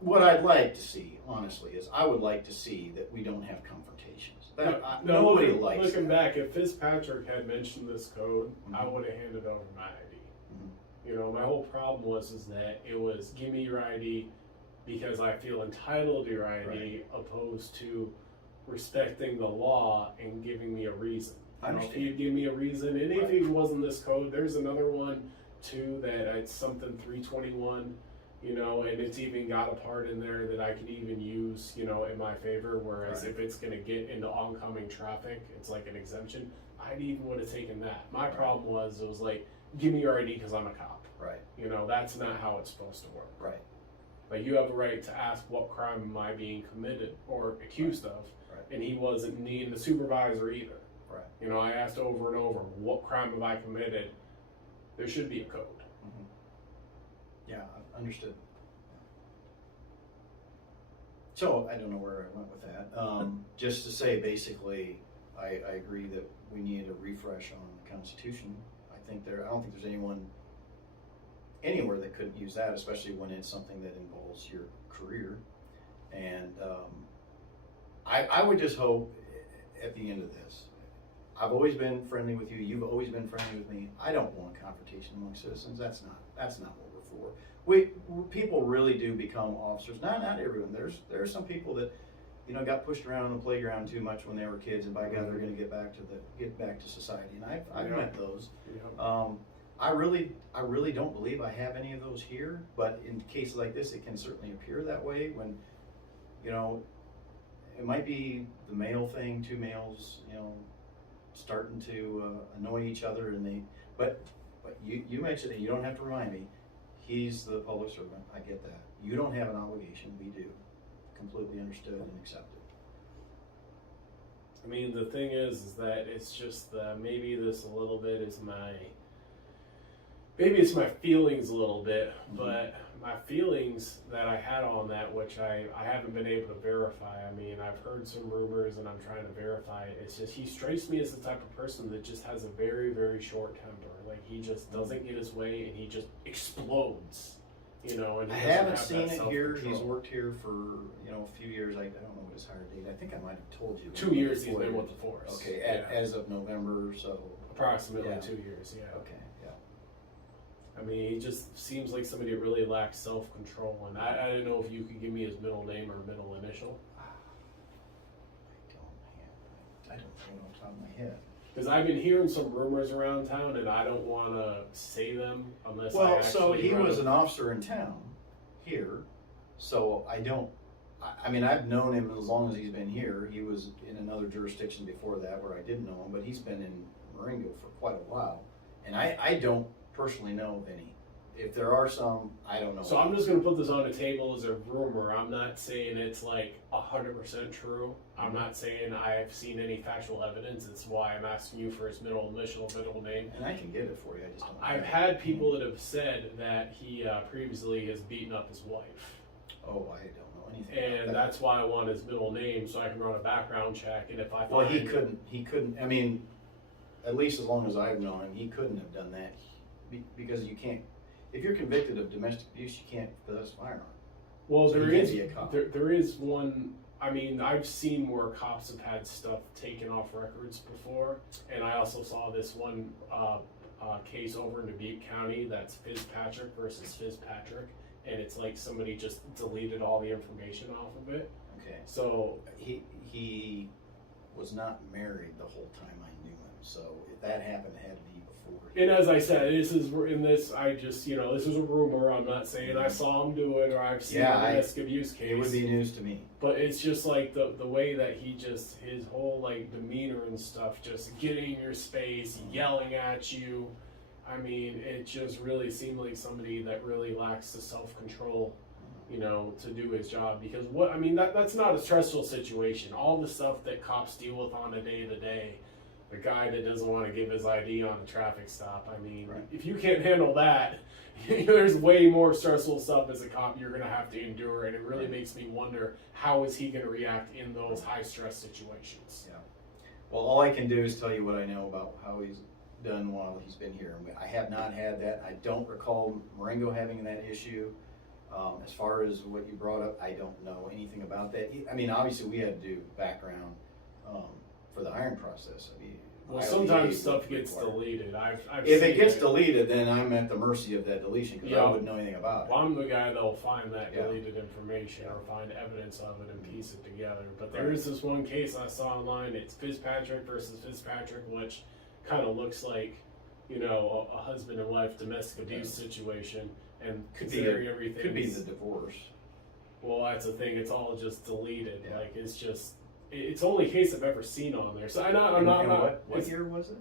what I'd like to see, honestly, is I would like to see that we don't have confrontations. Nobody likes looking back, if Fitzpatrick had mentioned this code, I would have handed over my ID. You know, my whole problem was that it was give me your ID because I feel entitled to your ID, opposed to respecting the law and giving me a reason. You know, if you'd give me a reason, and if it wasn't this code, there's another one too that it's something 321, you know, and it's even got a part in there that I could even use, you know, in my favor. Whereas if it's going to get into oncoming traffic, it's like an exemption. I even would have taken that. My problem was, it was like, give me your ID because I'm a cop. Right. You know, that's not how it's supposed to work. Right. Like, you have a right to ask what crime am I being committed or accused of. Right. And he wasn't, me and the supervisor either. Right. You know, I asked over and over, what crime have I committed? There should be a code. Yeah, understood. So I don't know where I went with that. Just to say, basically, I agree that we need a refresh on the Constitution. I don't think there's anyone anywhere that couldn't use that, especially when it's something that involves your career. And I would just hope at the end of this, I've always been friendly with you. You've always been friendly with me. I don't want confrontation among citizens. That's not what we're for. People really do become officers. Not everyone. There's some people that, you know, got pushed around on the playground too much when they were kids, and by God, they're going to get back to society. And I've met those. I really don't believe I have any of those here. But in cases like this, it can certainly appear that way when, you know, it might be the male thing, 2 males, you know, starting to annoy each other, and but you mentioned it. You don't have to remind me. He's the public servant. I get that. You don't have an obligation. We do. Completely understood and accepted. I mean, the thing is that it's just maybe this a little bit is maybe it's my feelings a little bit, but my feelings that I had on that, which I haven't been able to verify. I mean, I've heard some rumors and I'm trying to verify it. It's just, he strikes me as the type of person that just has a very, very short temper. Like, he just doesn't get his way and he just explodes, you know. And I haven't seen it here. He's worked here for, you know, a few years. I don't know what his hire date. I think I might have told you. 2 years he's been with the force. Okay, as of November, so. Approximately 2 years, yeah. Okay, yeah. I mean, he just seems like somebody that really lacks self-control, and I didn't know if you could give me his middle name or middle initial. I don't know off the top of my head. Because I've been hearing some rumors around town, and I don't want to say them unless I actually so he was an officer in town here, so I I mean, I've known him as long as he's been here. He was in another jurisdiction before that where I didn't know him, but he's been in Marengo for quite a while. And I don't personally know of any. If there are some, I don't know. So I'm just going to put this on the table as a rumor. I'm not saying it's like 100% true. I'm not saying I've seen any factual evidence. It's why I'm asking you for his initial, middle name. And I can get it for you. I just don't know. I've had people that have said that he previously has beaten up his wife. Oh, I don't know anything. And that's why I want his middle name so I can run a background check. And if I Well, he couldn't. I mean, at least as long as I've known him, he couldn't have done that because you can't. If you're convicted of domestic abuse, you can't possess a firearm. Well, So there you can't is be a cop. there is one. I mean, I've seen where cops have had stuff taken off records before, and I also saw this one case over in Dubuque County that's Fitzpatrick versus Fitzpatrick, and it's like somebody just deleted all the information off of it. Okay. So He was not married the whole time I knew him, so if that happened, it had to be before. And as I said, this is this is a rumor. I'm not saying I saw him do it or I've seen a domestic abuse case. It would be news to me. But it's just like the way that his whole like demeanor and stuff, just getting in your space, yelling at you. I mean, it just really seemed like somebody that really lacks the self-control, to do his job. Because that's not a stressful situation. All the stuff that cops deal with on a day-to-day. The guy that doesn't want to give his ID on a traffic stop. I mean, if you can't handle that, there's way more stressful stuff as a cop you're going to have to endure, and it really makes me wonder how is he going to react in those high stress situations. Yeah. Well, all I can do is tell you what I know about how he's done while he's been here. I have not had that. I don't recall Marengo having that issue. As far as what you brought up, I don't know anything about that. I mean, obviously we had to do background for the hiring process. I mean, well, sometimes stuff gets deleted. If it gets deleted, then I'm at the mercy of that deletion because I wouldn't know anything about it. Well, I'm the guy that'll find that deleted information or find evidence of it and piece it together. But there is this one case I saw online. It's Fitzpatrick versus Fitzpatrick, which kind of looks like, a husband and wife domestic abuse situation. And considering everything, could be the divorce. Well, that's the thing. It's all just deleted. Yeah. Like it's the only case I've ever seen on there. So I'm not. What year was it?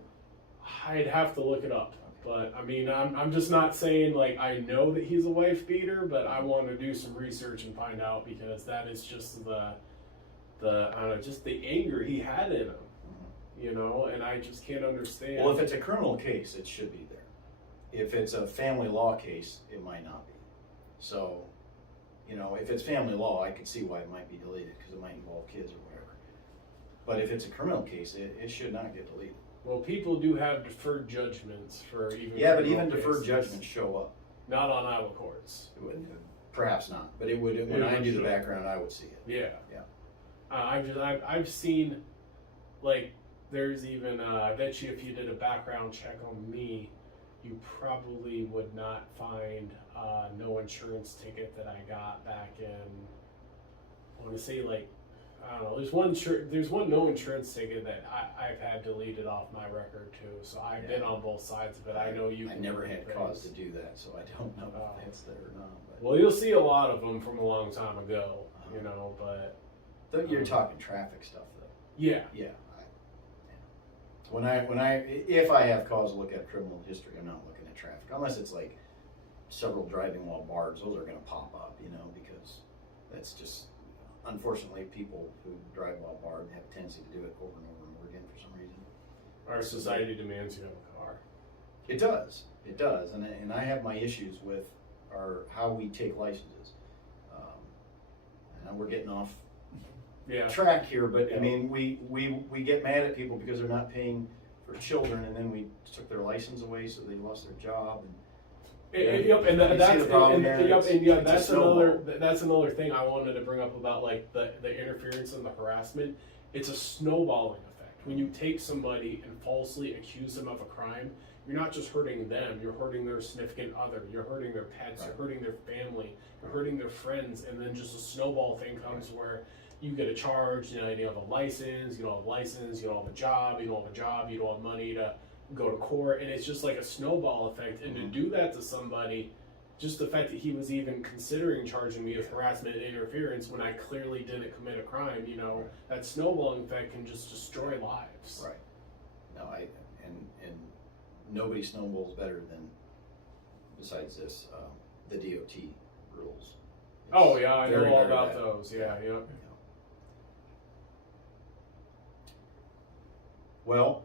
I'd have to look it up. But I mean, I'm just not saying like I know that he's a wife beater, but I want to do some research and find out because that is just the just the anger he had in him, and I just can't understand. Well, if it's a criminal case, it should be there. If it's a family law case, it might not be. So, if it's family law, I could see why it might be deleted because it might involve kids or whatever. But if it's a criminal case, it should not get deleted. Well, people do have deferred judgments for even. Yeah, but even deferred judgments show up. Not on Iowa courts. It would, perhaps not, but it would. When I do the background, I would see it. Yeah. Yeah. I've seen, like, there's even. I bet you if you did a background check on me, you probably would not find no insurance ticket that I got back in. I want to say like. I don't know. There's one no insurance ticket that I've had deleted off my record too. So I've been on both sides of it. I know you. I never had cause to do that, so I don't know if that's there or not. But. Well, you'll see a lot of them from a long time ago, but. You're talking traffic stuff, though. Yeah. Yeah. If I have cause to look at criminal history, I'm not looking at traffic unless it's like several driving while barred. Those are going to pop up, because that's just. Unfortunately, people who drive while barred have a tendency to do it over and over and over again for some reason. Our society demands you have a car. It does, and I have my issues with how we take licenses. And we're getting off track here, but I mean, we get mad at people because they're not paying for children, and then we took their license away, so they lost their job. That's another thing I wanted to bring up about like the interference and the harassment. It's a snowballing effect. When you take somebody and falsely accuse them of a crime, you're not just hurting them, you're hurting their significant other, you're hurting their pets, you're hurting their family, you're hurting their friends, and then just a snowball thing comes where you get a charge, you have a license, you don't have a license, you don't have a job, you don't have a job, you don't have money to go to court, and it's just like a snowball effect. And to do that to somebody just the fact that he was even considering charging me with harassment and interference when I clearly didn't commit a crime, you know, that snowballing effect can just destroy lives. Right. No, and nobody snowballs better than, besides this, the DOT rules. Oh yeah, I know very, all very about bad. those. Yeah, yeah. Well,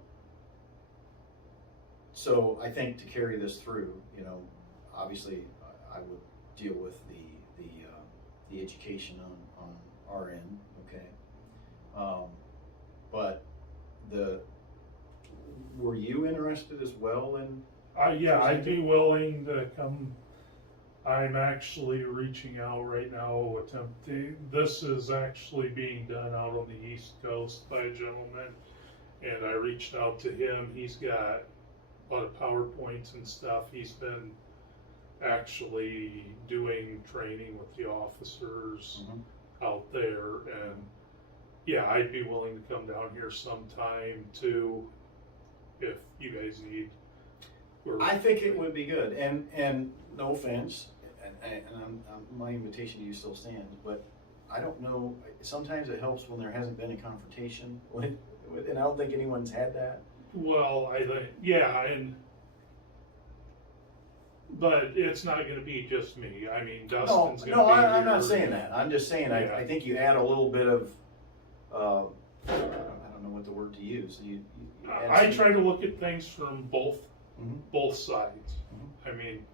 so I think to carry this through, you know, obviously I would deal with the education on our end, okay. But were you interested as well in? Yeah, I'd be willing to come. I'm actually reaching out right now, attempting. This is actually being done out on the East Coast by a gentleman, and I reached out to him. He's got a lot of PowerPoints and stuff. He's been actually doing training with the officers out there, and yeah, I'd be willing to come down here sometime too, if you guys need. I think it would be good, and no offense, and my invitation to you still stands, but I don't know, sometimes it helps when there hasn't been a confrontation, and I don't think anyone's had that. Well, I think, yeah, but it's not going to be just me. I mean, Dustin's going to be I'm here. not saying that. I'm just saying, Yeah. I think you add a little bit of, I don't know what the word to use. You add I some- try to look at things from both Mhm. sides. Mhm. I mean,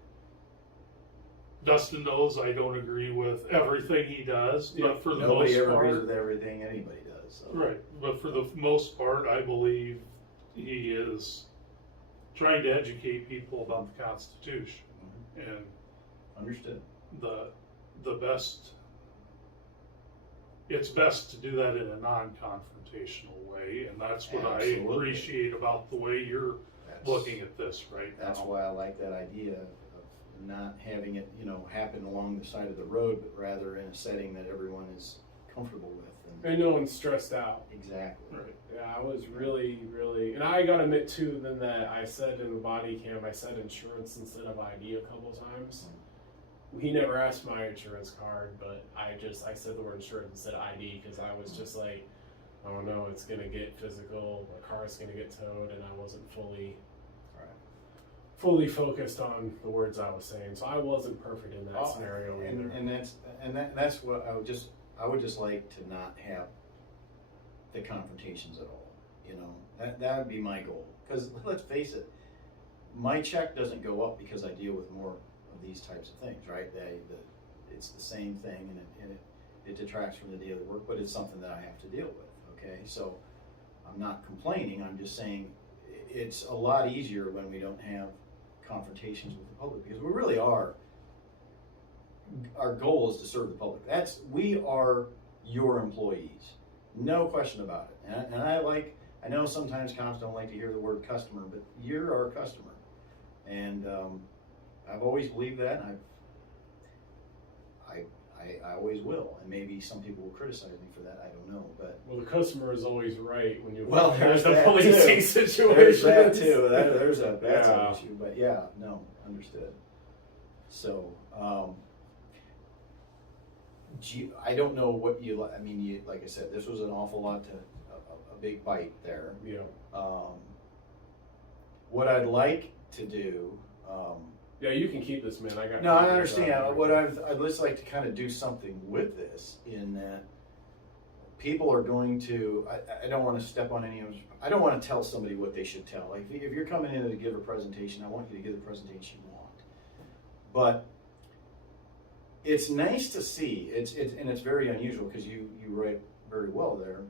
Dustin knows I don't agree with everything he does, but for the Nobody most ever agrees part, with everything anybody does. So. right? But for the most part, I believe he is trying to educate people about the Constitution, and Understood. the best. It's best to do that in a non-confrontational way, and that's what Absolutely. I appreciate about the way you're That's- looking at this right That's now. why I like that idea of not having it, you know, happen along the side of the road, but rather in a setting that everyone is comfortable with. And no one's stressed out. Exactly. Right. Yeah, I was really, and I gotta admit too, then that I said in the body cam, I said insurance instead of ID a couple times. He never asked my insurance card, but I said the word insurance instead of ID because I was just like, I don't know, it's gonna get physical, my car's gonna get towed, and I wasn't fully focused on the words I was saying. So I wasn't perfect in that scenario either. And that's what I would just like to not have the confrontations at all. You know, that would be my goal. Because let's face it, my check doesn't go up because I deal with more of these types of things, right? It's the same thing, and it detracts from the daily work, but it's something that I have to deal with. Okay, so I'm not complaining. I'm just saying it's a lot easier when we don't have confrontations with the public, because we really are. Our goal is to serve the public. We are your employees, no question about it. And I know sometimes cops don't like to hear the word customer, but you're our customer, and I've always believed that. And I always will, and maybe some people will criticize me for that. I don't know, but Well, the customer is always right when you there's the that policing too. situation. There's that too. That's Yeah. an issue. But yeah, no, understood. So, I don't know what you. I mean, like I said, this was an awful lot a big bite there. Yeah. What I'd like to do. Yeah, you can keep this, man. I got. No, I understand. What I'd just like to kind of do something with this, in that people are going to. I don't want to step on any of. I don't want to tell somebody what they should tell. Like if you're coming in to give a presentation, I want you to give the presentation you want. But it's nice to see. It's very unusual because you write very well there.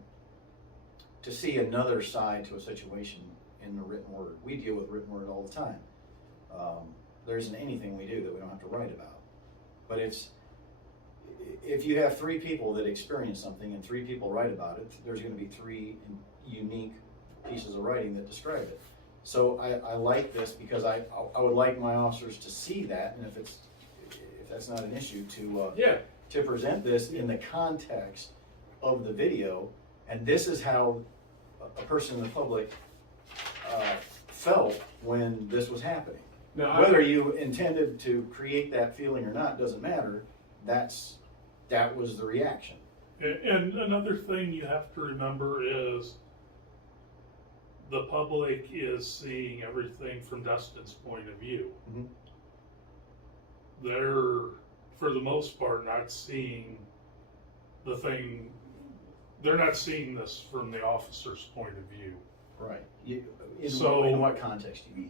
To see another side to a situation in the written word. We deal with written word all the time. There isn't anything we do that we don't have to write about. But if you have 3 people that experience something and 3 people write about it, there's going to be 3 unique pieces of writing that describe it. So I like this because I would like my officers to see that, and if that's not an issue, to present this in the context of the video, and this is how a person in the public felt when this was happening. No, whether you intended to create that feeling or not doesn't matter. That was the reaction. And another thing you have to remember is the public is seeing everything from Dustin's point of view. Mm-hmm. They're, for the most part, not seeing the thing. They're not seeing this from the officer's point of view. Right. So in what context do you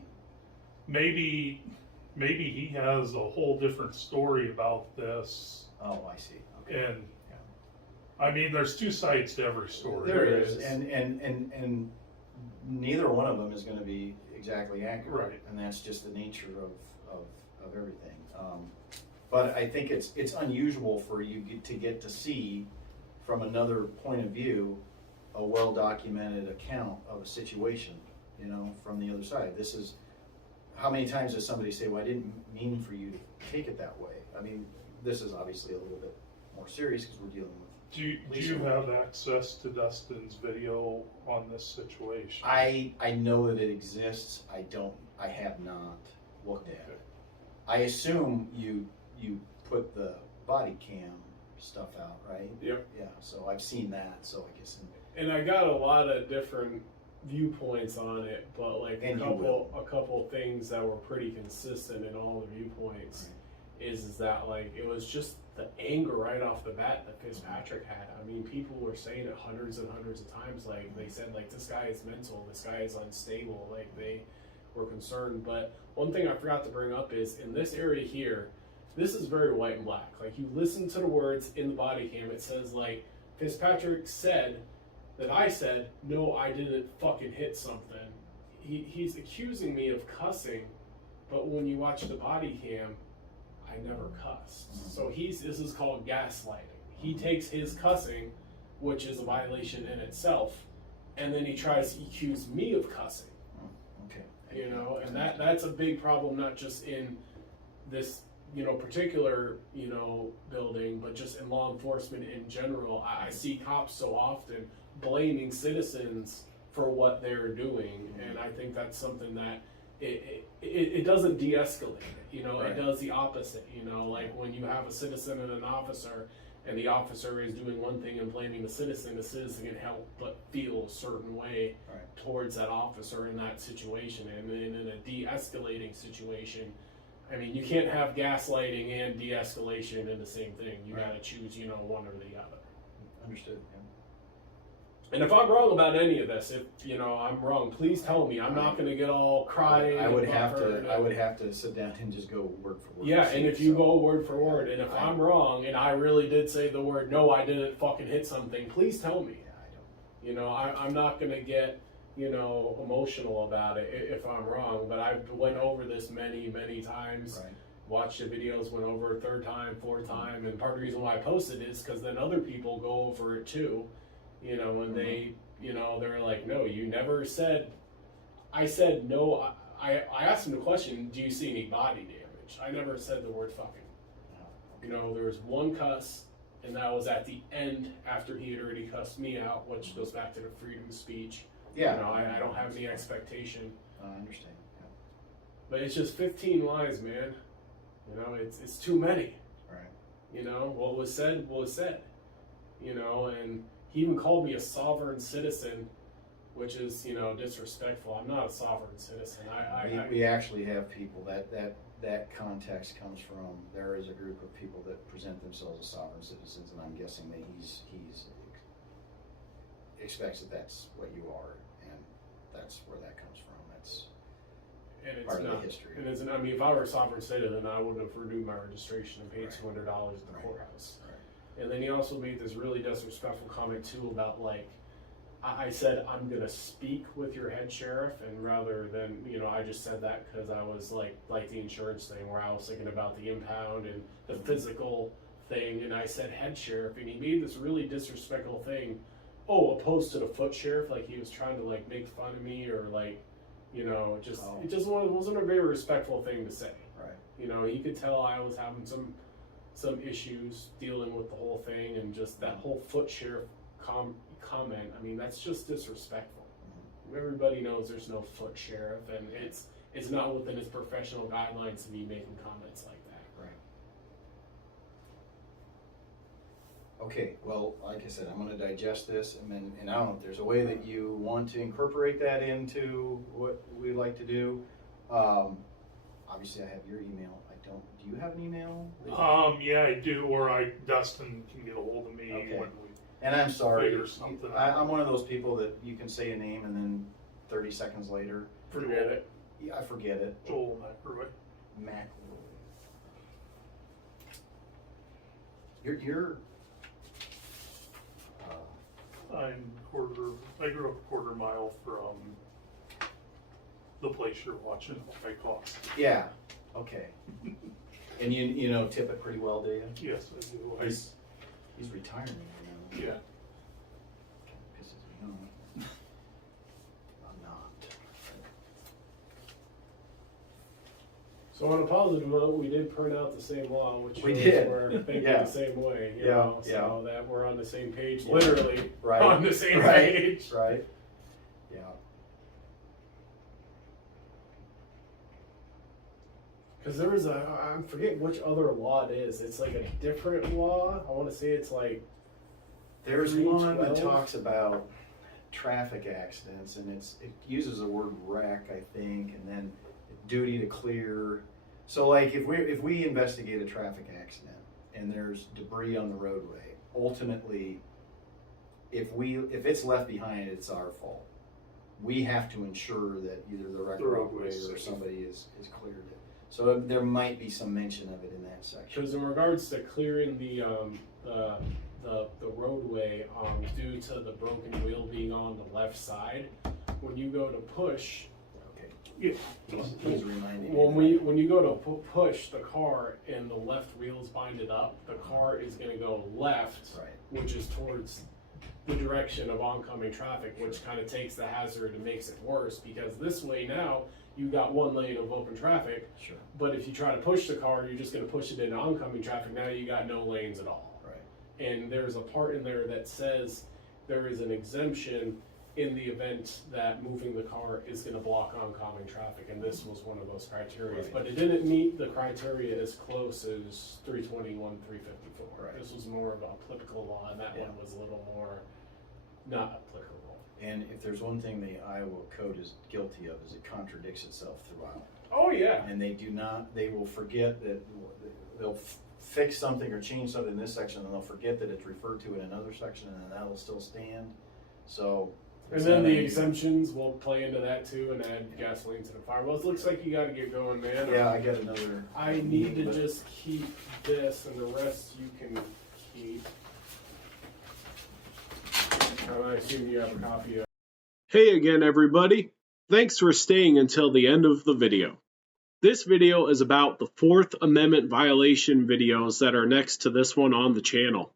mean? Maybe he has a whole different story about this. Oh, I see. Okay. And I mean, there's two sides to every story. There is, and neither one of them is going to be exactly accurate, Right. And that's just the nature of everything. But I think it's unusual for you to get to see from another point of view a well-documented account of a situation, from the other side. This is, how many times does somebody say, well, I didn't mean for you to take it that way? I mean, this is obviously a little bit more serious because we're dealing with. Do you have access to Dustin's video on this situation? I know that it exists. I have not looked at it. I assume you put the body cam stuff out, right? Yep. Yeah, so I've seen that, so I guess. And I got a lot of different viewpoints on it, but like a couple things that were pretty consistent in all the viewpoints is that like it was just the anger right off the bat that Fitzpatrick had. I mean, people were saying it hundreds and hundreds of times. Like they said, like this guy is mental, this guy is unstable. Like they were concerned. But one thing I forgot to bring up is in this area here, this is very white and black. Like you listen to the words in the body cam, it says like Fitzpatrick said that I said, no, I didn't fucking hit something. He's accusing me of cussing, but when you watch the body cam, I never cussed. So this is called gaslighting. He takes his cussing, which is a violation in itself, and then he tries to accuse me of cussing. Okay. And that's a big problem, not just in this, particular, building, but just in law enforcement in general. I see cops so often blaming citizens for what they're doing, and I think that's something that it doesn't de-escalate it, Right. It does the opposite, like when you have a citizen and an officer, and the officer is doing one thing and blaming the citizen can help but feel a certain way towards that officer in that situation. And then in a de-escalating situation, I mean, you can't have gaslighting and de-escalation in the same thing. You gotta choose, one or the other. Understood. Yeah. And if I'm wrong about any of this, if I'm wrong, please tell me. I'm not going to get all crying. I would have to sit down and just go word for word. Yeah, and if you go word for word, and if I'm wrong, and I really did say the word, no, I didn't fucking hit something, please tell me. Yeah, I don't. I'm not going to get emotional about it if I'm wrong. But I've went over this many times. Right. Watched the videos, went over a third time, fourth time, and part of the reason why I posted it is because then other people go over it too. And they, they're like, no, you never said. I said no. I asked him the question, do you see any body damage? I never said the word fucking. There was one cuss, and that was at the end after he had already cussed me out, which goes back to the freedom of speech. Yeah. I don't have any expectation. I understand. Yeah. But it's just 15 lies, man. It's too many. Right. What was said was said. And he even called me a sovereign citizen, which is, disrespectful. I'm not a sovereign citizen. We actually have people that context comes from. There is a group of people that present themselves as sovereign citizens, and I'm guessing that he's expects that that's what you are, and that's where that comes from. That's part of the history. And I mean, if I were a sovereign citizen, I would have renewed my registration and paid $200 at the courthouse. And then he also made this really disrespectful comment too about like, I said, I'm going to speak with your head sheriff, and rather than, I just said that because I was like the insurance thing where I was thinking about the impound and the physical thing, and I said head sheriff, and he made this really disrespectful thing, opposed to the foot sheriff, like he was trying to like make fun of me or like, it just wasn't a very respectful thing to say. Right. He could tell I was having some issues dealing with the whole thing, and just that whole foot sheriff comment. I mean, that's just disrespectful. Everybody knows there's no foot sheriff, and it's not within his professional guidelines to be making comments like that. Right. Okay, well, like I said, I'm going to digest this, and I don't know if there's a way that you want to incorporate that into what we like to do. Obviously, I have your email. I don't. Do you have an email? Yeah, I do. Or Dustin can get a hold of me when we. And I'm sorry. Figure something I'm one of those people that you can say a name and then 30 seconds later, Forget it. Yeah, I forget it. Joel McElroy. You're. I grew up a quarter mile from the place you're watching by cost. Yeah. Okay. And you know Tippett pretty well, do you? Yes, I do. He's retiring now. Yeah. Pisses me off. I'm not. So on a positive note, we did print out the same law, which We shows did. we're thinking Yeah. the same way. You Yeah, know, yeah. So that we're on the same page, Yeah. literally Right. on the same Right. page. Right. Yeah. Because there was I forget which other law it is. It's like a different law. I want to say it's like. There's one that 312? talks about traffic accidents, and it uses the word wreck, I think, and then duty to clear. So, like, if we investigate a traffic accident and there's debris on the roadway, ultimately, if it's left behind, it's our fault. We have to ensure that either the wrecker operator or somebody is cleared it. So there might be some mention of it in that section. Because in regards to clearing the roadway due to the broken wheel being on the left side, when you go to push, Yeah. He's reminding when you go to push the car and the left wheel's binded up, the car is going to go left, Right. which is towards the direction of oncoming traffic, which kind of takes the hazard and makes it worse, because this way now you got one lane of open traffic. Sure. But if you try to push the car, you're just going to push it into oncoming traffic. Now you got no lanes at all. Right. And there's a part in there that says there is an exemption in the event that moving the car is going to block oncoming traffic, and this was one of those criteria. Right. But it didn't meet the criteria as close as 321, 354. Right. This was more of an applicable law, and that one was a little more not applicable. And if there's one thing the Iowa code is guilty of, is it contradicts itself throughout. Oh yeah. And they will forget that they'll fix something or change something in this section, and they'll forget that it's referred to in another section, and then that'll still stand. So. And then the exemptions will play into that too, and add gasoline to the fire. Well, it looks like you got to get going, man. Yeah, I got another. I need to just keep this, and the rest you can keep. I assume you have a copy of. Hey again, everybody. Thanks for staying until the end of the video. This video is about the Fourth Amendment violation videos that are next to this one on the channel.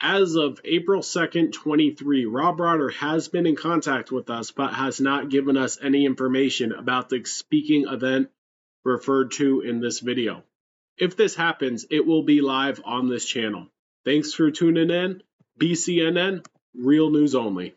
As of April 2nd, 23, Rob Rotter has been in contact with us but has not given us any information about the speaking event referred to in this video. If this happens, it will be live on this channel. Thanks for tuning in. BCNN, real news only.